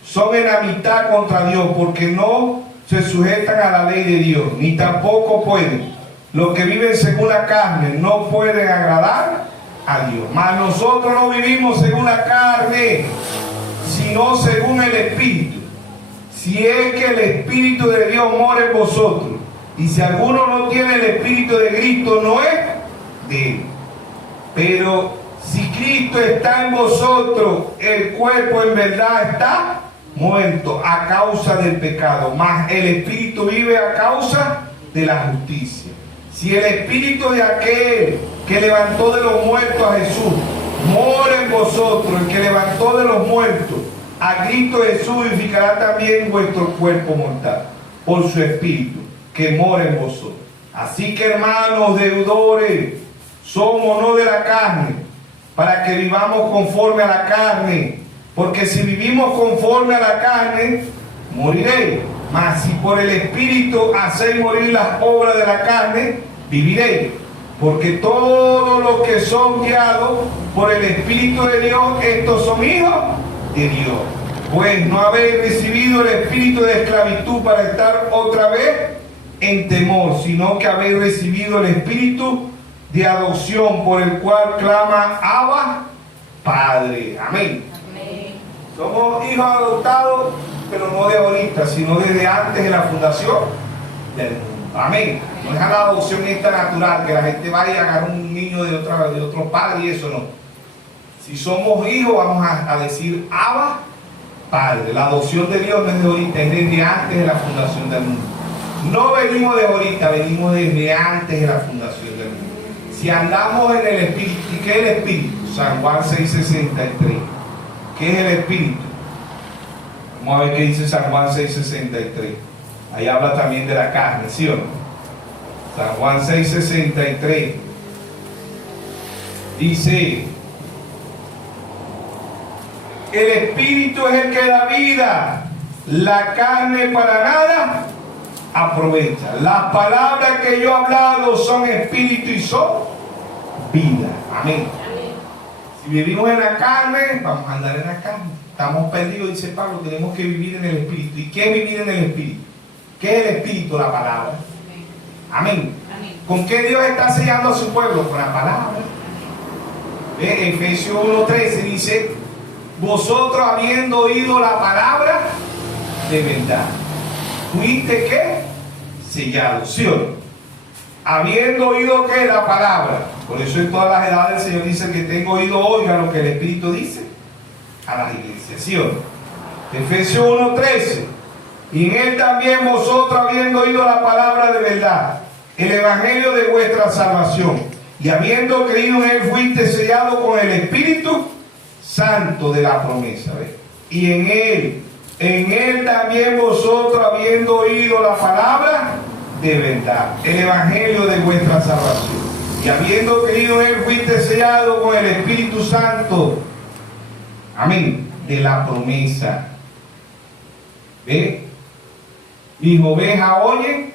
son enemistad contra Dios, porque no se sujetan a la ley de Dios, ni tampoco pueden. Los que viven según la carne no pueden agradar a Dios. Mas nosotros no vivimos según la carne, sino según el Espíritu. Si es que el Espíritu de Dios mora en vosotros, y si alguno no tiene el Espíritu de Cristo, no es de él. Pero si Cristo está en vosotros, el cuerpo en verdad está muerto a causa del pecado, mas el Espíritu vive a causa de la justicia. Si el Espíritu de aquel que levantó de los muertos a Jesús mora en vosotros, el que levantó de los muertos a Cristo Jesús, vivificará también vuestro cuerpo mortal por su Espíritu que mora en vosotros. Así que, hermanos deudores, somos no de la carne, para que vivamos conforme a la carne. Porque si vivimos conforme a la carne, moriréis. Mas si por el Espíritu hacéis morir las obras de la carne, viviréis. Porque todos los que son guiados por el Espíritu de Dios, estos son hijos de Dios. Pues no habéis recibido el espíritu de esclavitud para estar otra vez en temor, sino que habéis recibido el espíritu de adopción, por el cual clama Abba, Padre. Amén. Amén. Somos hijos adoptados, pero no de ahorita, sino desde antes de la fundación del mundo. Amén. No es la adopción esta natural, que la gente vaya a agarrar un niño de otro padre y eso no. Si somos hijos, vamos a decir Abba, Padre. La adopción de Dios no es de ahorita, es desde antes de la fundación del mundo. No venimos de ahorita, venimos desde antes de la fundación del mundo. Si andamos en el Espíritu, ¿y qué es el Espíritu? San Juan 6:63. ¿Qué es el Espíritu? Vamos a ver qué dice San Juan 6:63. Ahí habla también de la carne, ¿sí o no? San Juan 6:63 dice: el Espíritu es el que da vida, la carne para nada aprovecha. Las palabras que yo he hablado son espíritu y son vida. Amén. Si vivimos en la carne, vamos a andar en la carne. Estamos perdidos, dice Pablo, tenemos que vivir en el Espíritu. ¿Y qué es vivir en el Espíritu? ¿Qué es el Espíritu? La palabra. Amén. ¿Con qué Dios está sellando a su pueblo? Con la palabra. Efesios 1:13 dice: vosotros habiendo oído la palabra de verdad, ¿fuiste qué? Sellado, ¿sí o no? Habiendo oído ¿qué? La palabra. Por eso en todas las edades el Señor dice: que tengo oído, oiga lo que el Espíritu dice a las iglesias, ¿sí o no? Efesios 1:13: y en él también vosotros habiendo oído la palabra de verdad, el evangelio de vuestra salvación, y habiendo creído en él, fuiste sellado con el Espíritu Santo de la promesa. ¿Ves? Y en él también vosotros habiendo oído la palabra de verdad, el evangelio de vuestra salvación, y habiendo creído en él, fuiste sellado con el Espíritu Santo, amén, de la promesa. ¿Ve? Mis ovejas oyen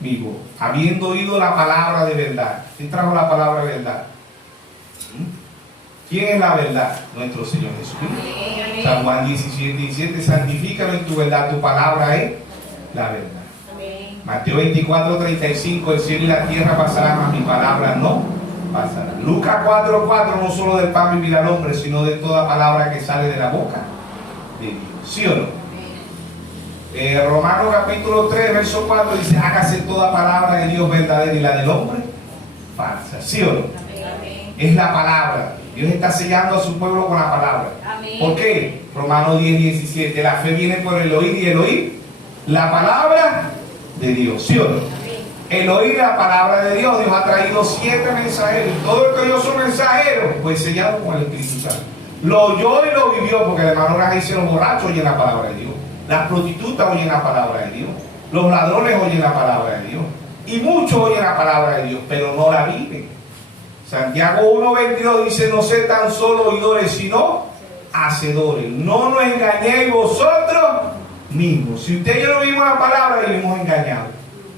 mi voz, habiendo oído la palabra de verdad. ¿Quién trajo la palabra de verdad? ¿Quién es la verdad? Nuestro Señor Jesucristo. San Juan 17:17: santifícalo en tu verdad, tu palabra es la verdad. Amén. Mateo 24:35: el cielo y la tierra pasarán, mas mi palabra no pasará. Lucas 4:4: no solo del pan vivirá el hombre, sino de toda palabra que sale de la boca de Dios. ¿Sí o no? Romanos capítulo 3, verso 4 dice: hágase toda palabra de Dios verdadera y la del hombre falsa. ¿Sí o no? Amén. Es la palabra. Dios está sellando a su pueblo con la palabra. Amén. ¿Por qué? Romanos 10, 17. La fe viene por el oír y el oír la palabra de Dios. ¿Sí o no? Amén. El oír la palabra de Dios. Dios ha traído 7 mensajeros. Y todo el que oyó su mensajero fue sellado con el Espíritu Santo. Lo oyó y lo vivió, porque el hermano Raja dice: los borrachos oyen la palabra de Dios. Las prostitutas oyen la palabra de Dios. Los ladrones oyen la palabra de Dios. Y muchos oyen la palabra de Dios, pero no la viven. Santiago 1:22 dice: no sé tan solo oidores, sino hacedores. No nos engañéis vosotros mismos. Si usted y yo no vimos la palabra, vivimos engañados.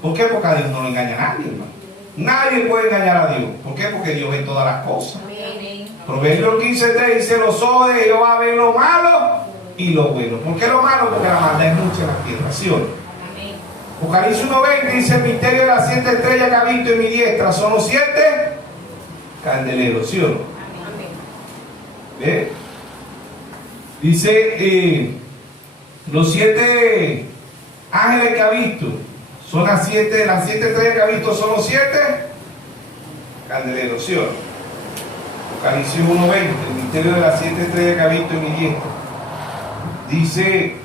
¿Por qué? Porque a Dios no le engaña a nadie, hermano. Nadie puede engañar a Dios. ¿Por qué? Porque Dios ve todas las cosas. Amén. Proverbios 15:3 dice: los ojos de Jehová ven lo malo y lo bueno. ¿Por qué lo malo? Porque la maldad es mucha en la tierra. ¿Sí o no? Amén. Apocalipsis 1:20 dice: el misterio de las 7 estrellas que ha visto en mi diestra son los 7 candeleros. ¿Sí o no? Amén. ¿Ve? Dice: los 7 ángeles que ha visto son las 7 estrellas que ha visto son los 7 candeleros. ¿Sí o no? Apocalipsis 1:20, el misterio de las 7 estrellas que ha visto en mi diestra. Dice: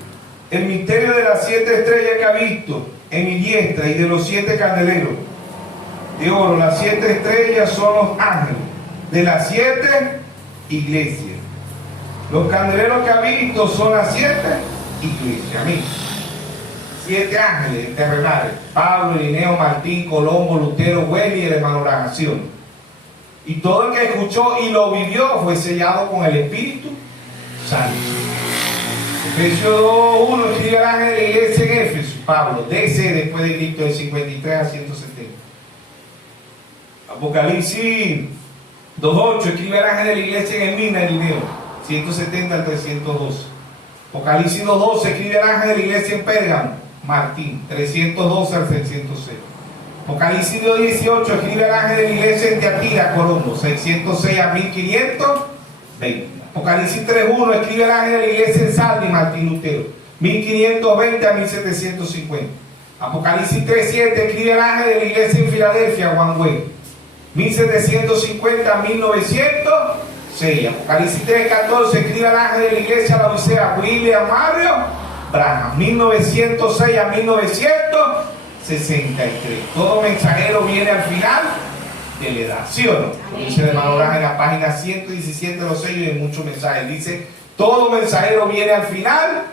el misterio de las 7 estrellas que ha visto en mi diestra y de los 7 candeleros de oro. Las 7 estrellas son los ángeles de las 7 iglesias. Los candeleros que ha visto son las 7 iglesias. Amén. 7 ángeles terrenales: Pablo, Irineo, Martín, Colombo, Lutero, Wesley y el hermano Granación. Y todo el que escuchó y lo vivió fue sellado con el Espíritu Santo. Efesios 2:1 escribe el ángel de la iglesia en Éfeso, Pablo, DC después de Cristo, de 53 a 170. Apocalipsis 2:8 escribe el ángel de la iglesia en Esmirna, en Irineo, 170 al 312. Apocalipsis 2:12 escribe el ángel de la iglesia en Pérgamo, Martín, 312 al 606. Apocalipsis 2:18 escribe el ángel de la iglesia en Tiatira, Colombo, 606 a 1520. Apocalipsis 3:1 escribe el ángel de la iglesia en Sardi, Martín Lutero, 1520 a 1750. Apocalipsis 3:7 escribe el ángel de la iglesia en Filadelfia, Juan Güey, 1750 a 1906. Apocalipsis 3:14 escribe el ángel de la iglesia a la Odisea, William Mario Branham, 1906 a 1963. Todo mensajero viene al final de la edad, ¿sí o no? Como dice el hermano Branham en la página 117 de los sellos y en muchos mensajes. Dice: todo mensajero viene al final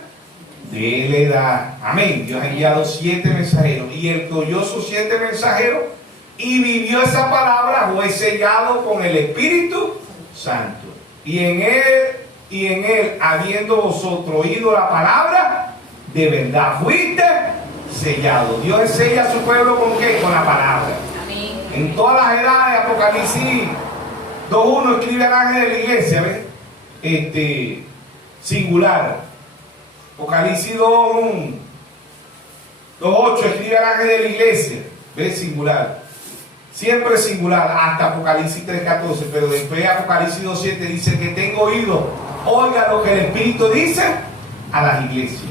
de la edad. Amén. Dios ha enviado 7 mensajeros. Y el que oyó sus 7 mensajeros y vivió esa palabra fue sellado con el Espíritu Santo. Y en él, habiendo vosotros oído la palabra, de verdad fuiste sellado. Dios sella a su pueblo ¿con qué? Con la palabra. Amén. En todas las edades. Apocalipsis 2:1 escribe el ángel de la iglesia, ¿ves? Singular. Apocalipsis 2:8 escribe el ángel de la iglesia, ¿ves? Singular. Siempre singular, hasta Apocalipsis 3:14, pero después Apocalipsis 2:7 dice: que tengo oído, oiga lo que el Espíritu dice a las iglesias.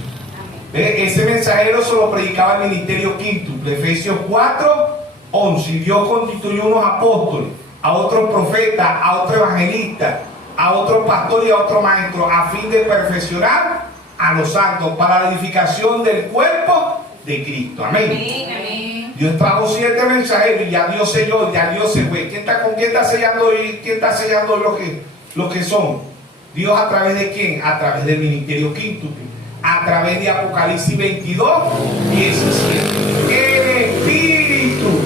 Ese mensajero se lo predicaba el ministerio quíntuple. Efesios 4:11. Y Dios constituyó unos apóstoles, a otros profetas, a otros evangelistas, a otros pastores y a otros maestros, a fin de perfeccionar a los santos para la edificación del cuerpo de Cristo. Amén. Amén. Amén. Dios trajo 7 mensajeros y ya Dios selló, ya Dios se fue. ¿Con quién está sellando hoy? ¿Quién está sellando hoy lo que son? Dios, ¿a través de quién? A través del ministerio quíntuple. A través de Apocalipsis 22:17. El Espíritu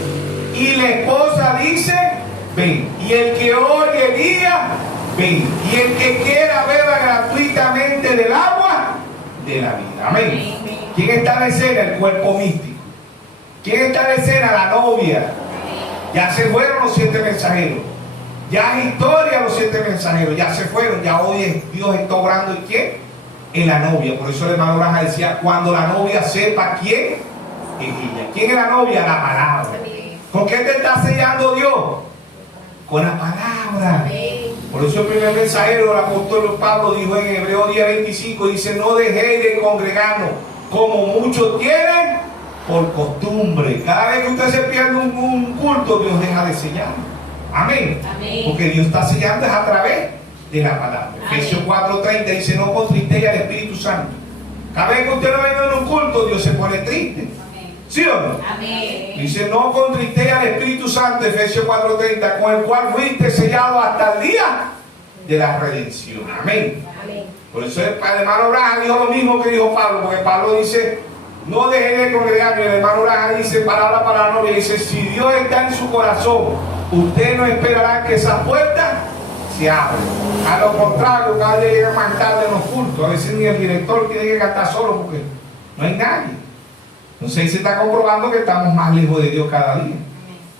y la esposa dice: ven. Y el que oye diga: ven. Y el que quiera beba gratuitamente del agua de la vida. Amén. ¿Quién está en escena? El cuerpo místico. ¿Quién está en escena? La novia. Ya se fueron los 7 mensajeros. Ya es historia los 7 mensajeros. Ya se fueron. Ya hoy Dios está obrando en quién. En la novia. Por eso el hermano Branham decía: cuando la novia sepa quién es ella. ¿Quién es la novia? La palabra. ¿Con qué te está sellando Dios? Con la palabra. Por eso el primer mensajero, el apóstol Pablo, dijo en Hebreos 10:25, dice: no dejéis de congregarnos como muchos tienen por costumbre. Cada vez que usted se pierde un culto, Dios deja de sellar. Amén. Amén. Porque Dios está sellando es a través de la palabra. Amén. Efesios 4:30 dice: no contristéis al Espíritu Santo. Cada vez que usted no venga en un culto, Dios se pone triste. Amén. ¿Sí o no? Amén. Dice: no contristéis al Espíritu Santo, Efesios 4:30, con el cual fuiste sellado hasta el día de la redención. Amén. Amén. Por eso el hermano Braja dijo lo mismo que dijo Pablo, porque Pablo dice: no dejen de congregar. Y el hermano Braja dice, palabra para la novia, dice: si Dios está en su corazón, usted no esperará que esa puerta se abra. A lo contrario, cada día llega más tarde en los cultos. A veces ni el director tiene que cantar solo porque no hay nadie. Entonces ahí se está comprobando que estamos más lejos de Dios cada día.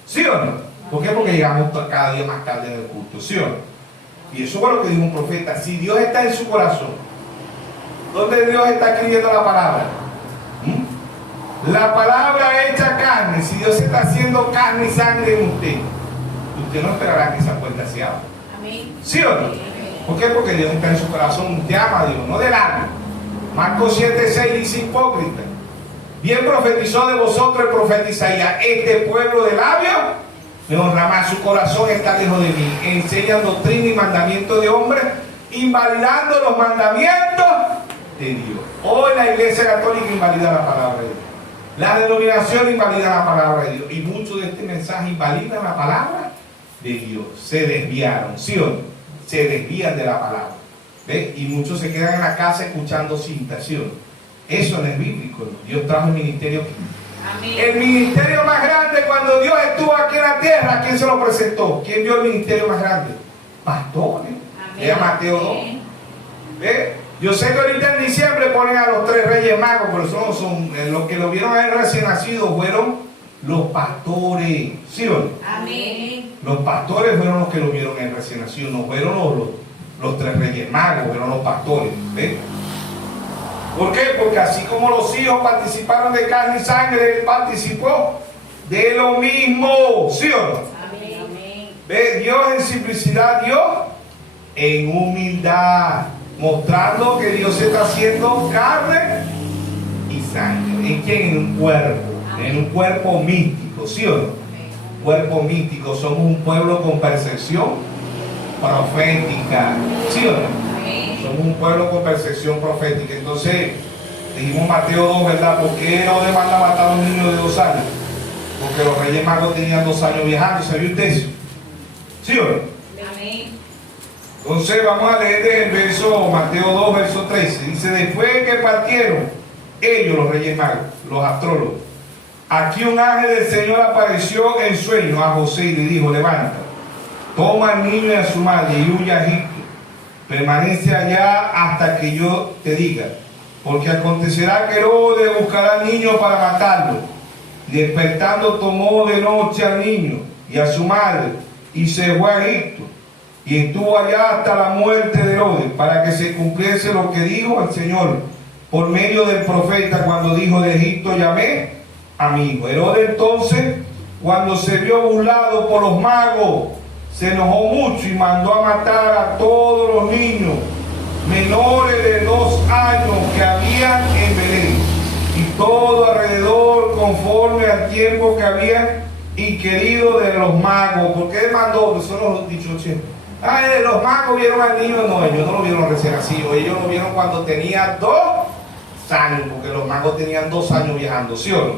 ¿Sí o no? ¿Por qué? Porque llegamos cada día más tarde en el culto. ¿Sí o no? Y eso fue lo que dijo un profeta: si Dios está en su corazón, ¿dónde Dios está escribiendo la palabra? La palabra hecha carne. Si Dios está haciendo carne y sangre en usted, usted no esperará que esa puerta se abra. Amén. ¿Sí o no? ¿Por qué? Porque Dios está en su corazón. Usted ama a Dios, no de labio. Marcos 7:6 dice: hipócrita, bien profetizó de vosotros el profeta Isaías: este pueblo de labios me honra, mas su corazón está lejos de mí. Enseñan doctrina y mandamiento de hombres, invalidando los mandamientos de Dios. Hoy la Iglesia Católica invalida la palabra de Dios. La denominación invalida la palabra de Dios. Y muchos de este mensaje invalidan la palabra de Dios. Se desviaron, ¿sí o no? Se desvían de la palabra. ¿Ves? Y muchos se quedan en la casa escuchando cintas, ¿sí o no? Eso no es bíblico, ¿no? Dios trajo el ministerio aquí. Amén. El ministerio más grande, cuando Dios estuvo aquí en la tierra, ¿quién se lo presentó? ¿Quién vio el ministerio más grande? Pastores. Lea Mateo 2. ¿Ves? Yo sé que ahorita en diciembre ponen a los 3 reyes magos, pero eso no son, los que lo vieron a él recién nacido fueron los pastores. ¿Sí o no? Amén. Los pastores fueron los que lo vieron a él recién nacido, no fueron los 3 reyes magos, fueron los pastores. ¿Ves? ¿Por qué? Porque así como los hijos participaron de carne y sangre, él participó de lo mismo. ¿Sí o no? Amén. ¿Ves? Dios en simplicidad, Dios en humildad, mostrando que Dios se está haciendo carne y sangre. ¿En quién? En un cuerpo. En un cuerpo místico, ¿sí o no? Un cuerpo místico. Somos un pueblo con percepción profética, ¿sí o no? Somos un pueblo con percepción profética. Entonces, dijimos Mateo 2, ¿verdad? ¿Por qué Herodes manda a matar a un niño de 2 años? Porque los reyes magos tenían 2 años viajando. ¿Sabía usted eso? ¿Sí o no? Amén. Entonces vamos a leer desde el verso, Mateo 2, verso 13. Dice: después que partieron ellos, los reyes magos, los astrólogos, aquí un ángel del Señor apareció en sueño a José y le dijo: levanta, toma al niño y a su madre y huye a Egipto. Permanece allá hasta que yo te diga, porque acontecerá que Herodes buscará al niño para matarlo. Y despertando tomó de noche al niño y a su madre y se fue a Egipto. Y estuvo allá hasta la muerte de Herodes, para que se cumpliese lo que dijo el Señor por medio del profeta, cuando dijo: de Egipto llamé a mi hijo. Herodes entonces, cuando se vio burlado por los magos, se enojó mucho y mandó a matar a todos los niños menores de 2 años que había en Belén, y todo alrededor, conforme al tiempo que habían inquirido de los magos. ¿Por qué mandó? Eso lo he dicho siempre. Los magos vieron al niño. No, ellos no lo vieron recién nacido, ellos lo vieron cuando tenía 2 años, porque los magos tenían 2 años viajando, ¿sí o no?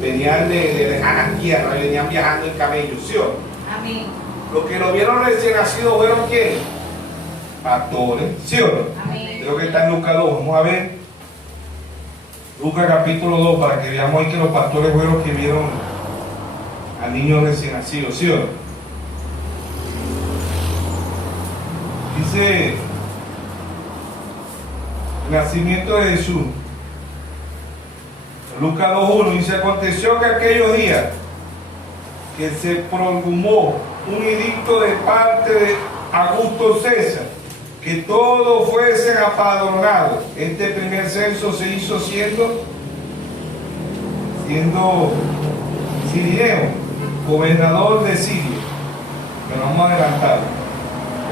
Venían de lejanas tierras, venían viajando en camellos, ¿sí o no? Amén. Los que lo vieron recién nacido fueron ¿quién? Pastores, ¿sí o no? Amén. Creo que está en Lucas 2, vamos a ver Lucas capítulo 2 para que veamos ahí que los pastores fueron los que vieron al niño recién nacido, ¿sí o no? Dice el nacimiento de Jesús. Lucas 2:1 dice: aconteció que aquellos días que se promulgó un edicto de parte de Augusto César, que todos fuesen apadronados. Este primer censo se hizo siendo Cirineo, gobernador de Siria. Pero vamos a adelantar.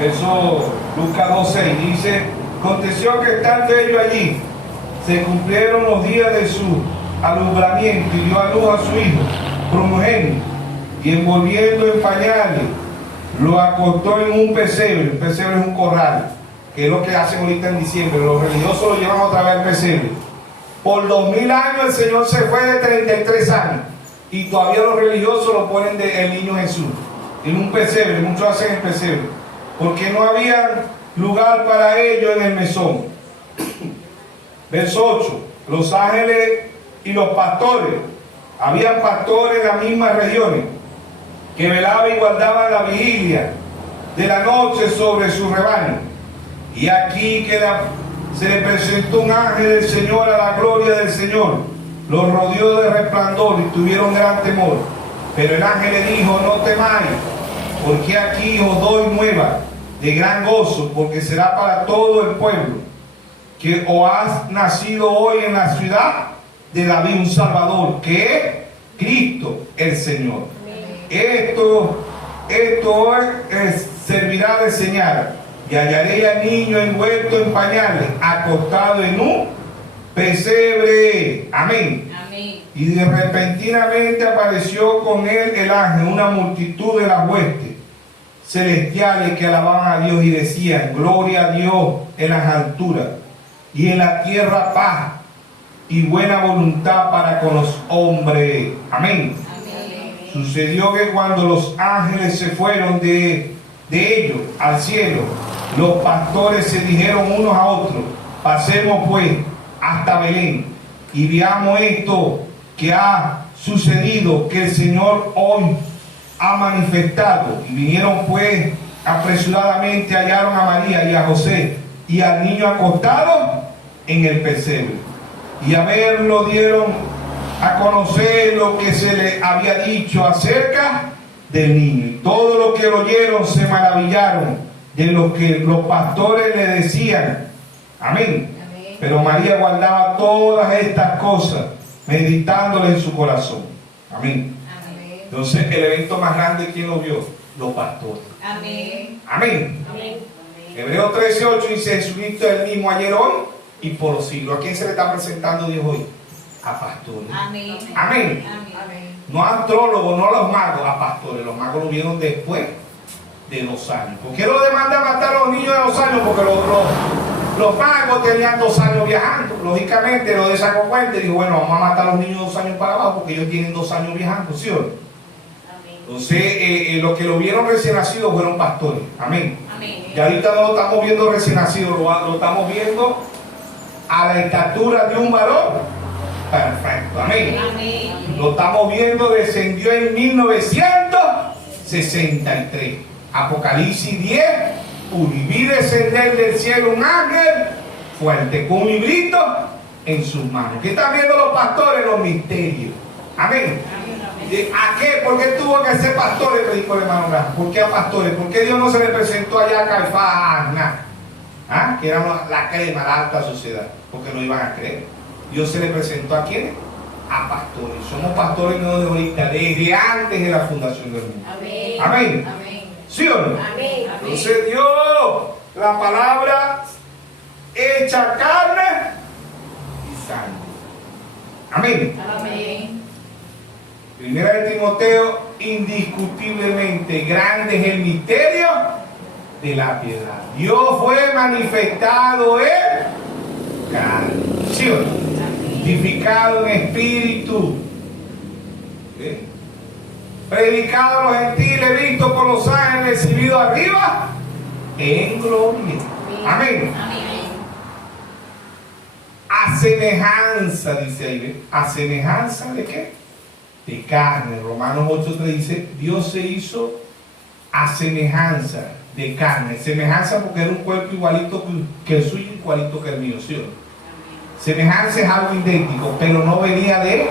Eso, Lucas 2:6 dice: aconteció que estando ellos allí, se cumplieron los días de su alumbramiento y dio a luz a su hijo primogénito, y envolviendo en pañales, lo acostó en un pesebre. Un pesebre es un corral, que es lo que hacen ahorita en diciembre. Los religiosos lo llevan otra vez al pesebre. Por 2000 años el Señor se fue de 33 años y todavía los religiosos lo ponen el niño Jesús en un pesebre. Muchos hacen el pesebre porque no había lugar para ellos en el mesón. Verso 8: los ángeles y los pastores. Había pastores en las mismas regiones que velaban y guardaban la vigilia de la noche sobre su rebaño. Y aquí se le presentó un ángel del Señor, a la gloria del Señor los rodeó de resplandor y tuvieron gran temor. Pero el ángel le dijo: no temáis, porque aquí os doy nueva de gran gozo, porque será para todo el pueblo, que os has nacido hoy en la ciudad de David un Salvador, que es Cristo el Señor. Esto servirá de señal, y hallaré al niño envuelto en pañales, acostado en un pesebre. Amén. Amén. Y repentinamente apareció con él el ángel, una multitud de las huestes celestiales que alababan a Dios y decían: gloria a Dios en las alturas, y en la tierra paz y buena voluntad para con los hombres. Amén. Amén. Sucedió que cuando los ángeles se fueron de ellos al cielo, los pastores se dijeron unos a otros: pasemos pues hasta Belén y veamos esto que ha sucedido, que el Señor hoy ha manifestado. Y vinieron pues apresuradamente, hallaron a María y a José y al niño acostado en el pesebre. Y a verlo dieron a conocer lo que se le había dicho acerca del niño. Y todos los que lo oyeron se maravillaron de lo que los pastores le decían. Amén. Amén. Pero María guardaba todas estas cosas, meditándolas en su corazón. Amén. Amén. Entonces, el evento más grande, ¿quién lo vio? Los pastores. Amén. Amén. Amén. Hebreos 13:8 dice: Jesucristo es el mismo ayer, hoy y por los siglos. ¿A quién se le está presentando Dios hoy? A pastores. Amén. Amén. Amén. No a astrólogos, no a los magos, a pastores. Los magos lo vieron después de 2 años. ¿Por qué lo demanda matar a los niños de 2 años? Porque los magos tenían 2 años viajando. Lógicamente lo sacó cuenta y dijo: bueno, vamos a matar a los niños de 2 años para abajo, porque ellos tienen 2 años viajando, ¿sí o no? Amén. Entonces, los que lo vieron recién nacido fueron pastores. Amén. Amén. Y ahorita no lo estamos viendo recién nacido, lo estamos viendo a la estatura de un varón perfecto. Amén. Amén. Lo estamos viendo, descendió en 1963. Apocalipsis 10: y vi descender del cielo un ángel fuerte con un librito en sus manos. ¿Qué están viendo los pastores? Los misterios. Amén. ¿A qué? ¿Por qué tuvo que ser pastores? Predicó el hermano Graham. ¿Por qué a pastores? ¿Por qué Dios no se le presentó allá a Caifás, a Anás? Que eran la crema, la alta sociedad? Porque no iban a creer. Dios se le presentó ¿a quiénes? A pastores. Somos pastores no de ahorita, desde antes de la fundación del mundo. Amén. Amén. Amén. ¿Sí o no? Amén. Entonces Dios, la palabra hecha carne y sangre. Amén. Amén. Primera de Timoteo: indiscutiblemente grande es el misterio de la piedad. Dios fue manifestado en carne, ¿sí o no? Vivificado en espíritu, ¿sí? Predicado a los gentiles, visto por los ángeles, recibido arriba en gloria. Amén. Amén. A semejanza, dice ahí, ¿ve? ¿A semejanza de qué? De carne. Romanos 8:3 dice: Dios se hizo a semejanza de carne. Semejanza porque era un cuerpo igualito que el suyo, igualito que el mío, ¿sí o no? Semejanza es algo idéntico, pero no venía de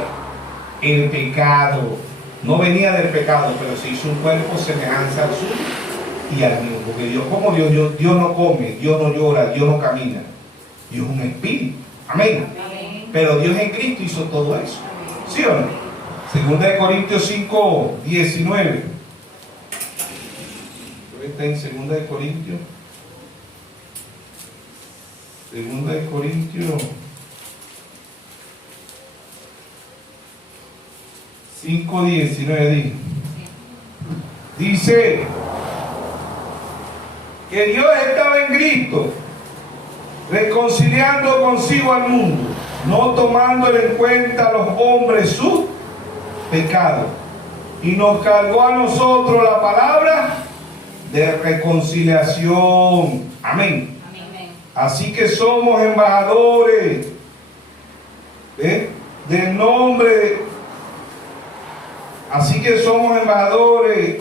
el pecado. No venía del pecado, pero se hizo un cuerpo semejanza al suyo y al mío. Porque Dios, como Dios no come, Dios no llora, Dios no camina. Dios es un espíritu. Amén. Amén. Pero Dios en Cristo hizo todo eso. ¿Sí o no? Segunda de Corintios 5:19. Está en Segunda de Corintios. Segunda de Corintios 5:19 dice que Dios estaba en Cristo reconciliando consigo al mundo, no tomándole en cuenta a los hombres sus pecados, y nos cargó a nosotros la palabra de reconciliación. Amén. Amén. Así que somos embajadores del nombre. Así que somos embajadores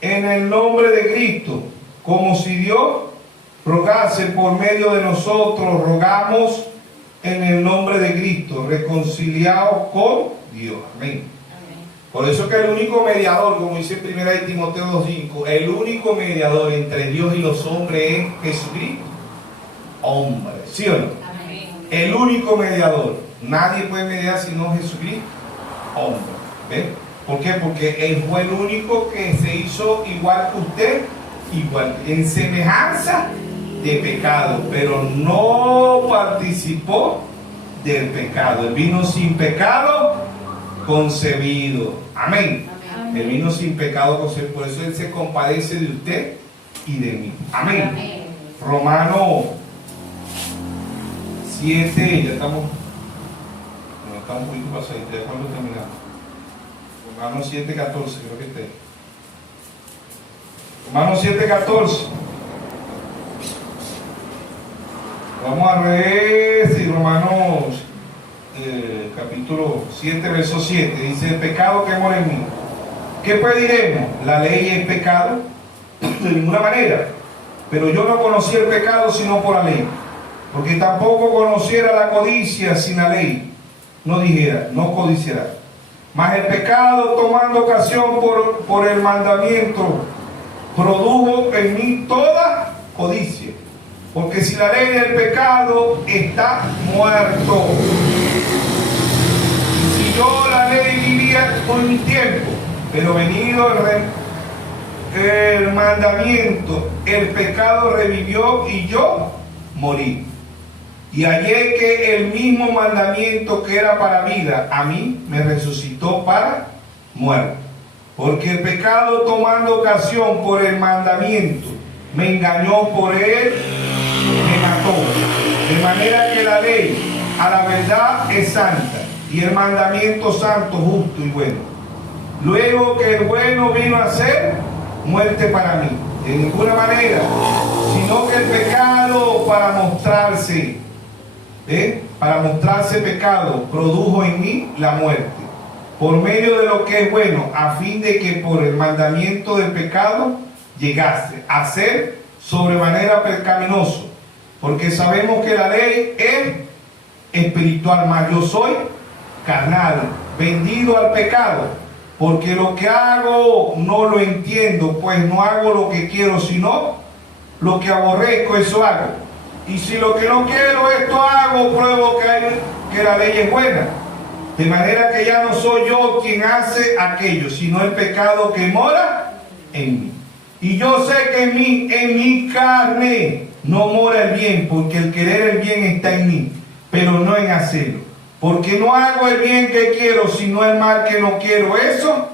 en el nombre de Cristo, como si Dios rogase por medio de nosotros. Rogamos en el nombre de Cristo, reconciliados con Dios. Amén. Por eso que el único mediador, como dice 1 de Timoteo 2:5, el único mediador entre Dios y los hombres es Jesucristo. Hombre, ¿sí o no? Amén. El único mediador. Nadie puede mediar sino Jesucristo. Hombre. ¿Ves? ¿Por qué? Porque Él fue el único que se hizo igual que usted, igual, en semejanza de pecado, pero no participó del pecado. Él vino sin pecado concebido. Amén. Amén. Él vino sin pecado concebido. Por eso Él se compadece de usted y de mí. Amén. Amén. Romanos 7, ya estamos un poquito pasadito, ya cuando terminamos. Romanos 7:14, creo que esté. Romanos 7:14. Vamos a leer, sí, Romanos capítulo 7, verso 7. Dice: el pecado que mora en mí, ¿qué pues diremos? ¿La ley es pecado? De ninguna manera. Pero yo no conocí el pecado sino por la ley, porque tampoco conociera la codicia sin la ley. No dijera, no codiciará. Mas el pecado, tomando ocasión por el mandamiento, produjo en mí toda codicia. Porque si la ley del pecado está muerto, si yo la ley vivía con mi tiempo, pero venido el mandamiento, el pecado revivió y yo morí. Y hallé que el mismo mandamiento que era para vida, a mí me resucitó para muerte. Porque el pecado, tomando ocasión por el mandamiento, me engañó por él, me mató. De manera que la ley a la verdad es santa, y el mandamiento santo, justo y bueno. Luego que el bueno vino a ser muerte para mí, de ninguna manera, sino que el pecado para mostrarse pecado, produjo en mí la muerte, por medio de lo que es bueno, a fin de que por el mandamiento del pecado llegase a ser sobremanera pecaminoso, porque sabemos que la ley es espiritual, mas yo soy carnal, vendido al pecado, porque lo que hago no lo entiendo, pues no hago lo que quiero, sino lo que aborrezco, eso hago. Y si lo que no quiero, esto hago, pruebo que la ley es buena. De manera que ya no soy yo quien hace aquello, sino el pecado que mora en mí. Y yo sé que en mi carne no mora el bien, porque el querer el bien está en mí, pero no en hacerlo. Porque no hago el bien que quiero, sino el mal que no quiero, eso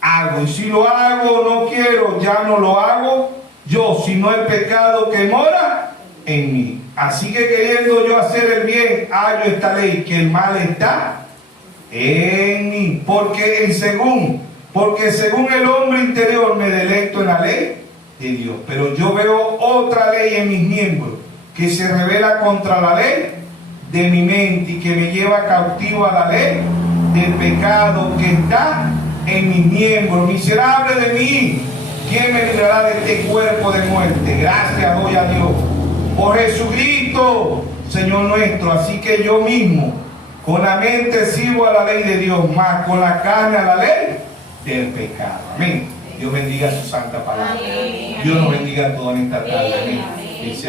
hago. Y si lo hago no quiero, ya no lo hago yo, sino el pecado que mora en mí. Así que queriendo yo hacer el bien, hallo esta ley, que el mal está en mí. Porque según el hombre interior me deleito en la ley de Dios. Pero yo veo otra ley en mis miembros, que se revela contra la ley de mi mente y que me lleva cautivo a la ley del pecado que está en mis miembros. Miserable de mí, ¿quién me librará de este cuerpo de muerte? Gracias doy a Dios por Jesucristo, Señor nuestro. Así que yo mismo, con la mente sirvo a la ley de Dios, más con la carne a la ley del pecado. Amén. Dios bendiga su santa palabra. Dios nos bendiga a todos en esta tarde. Amén.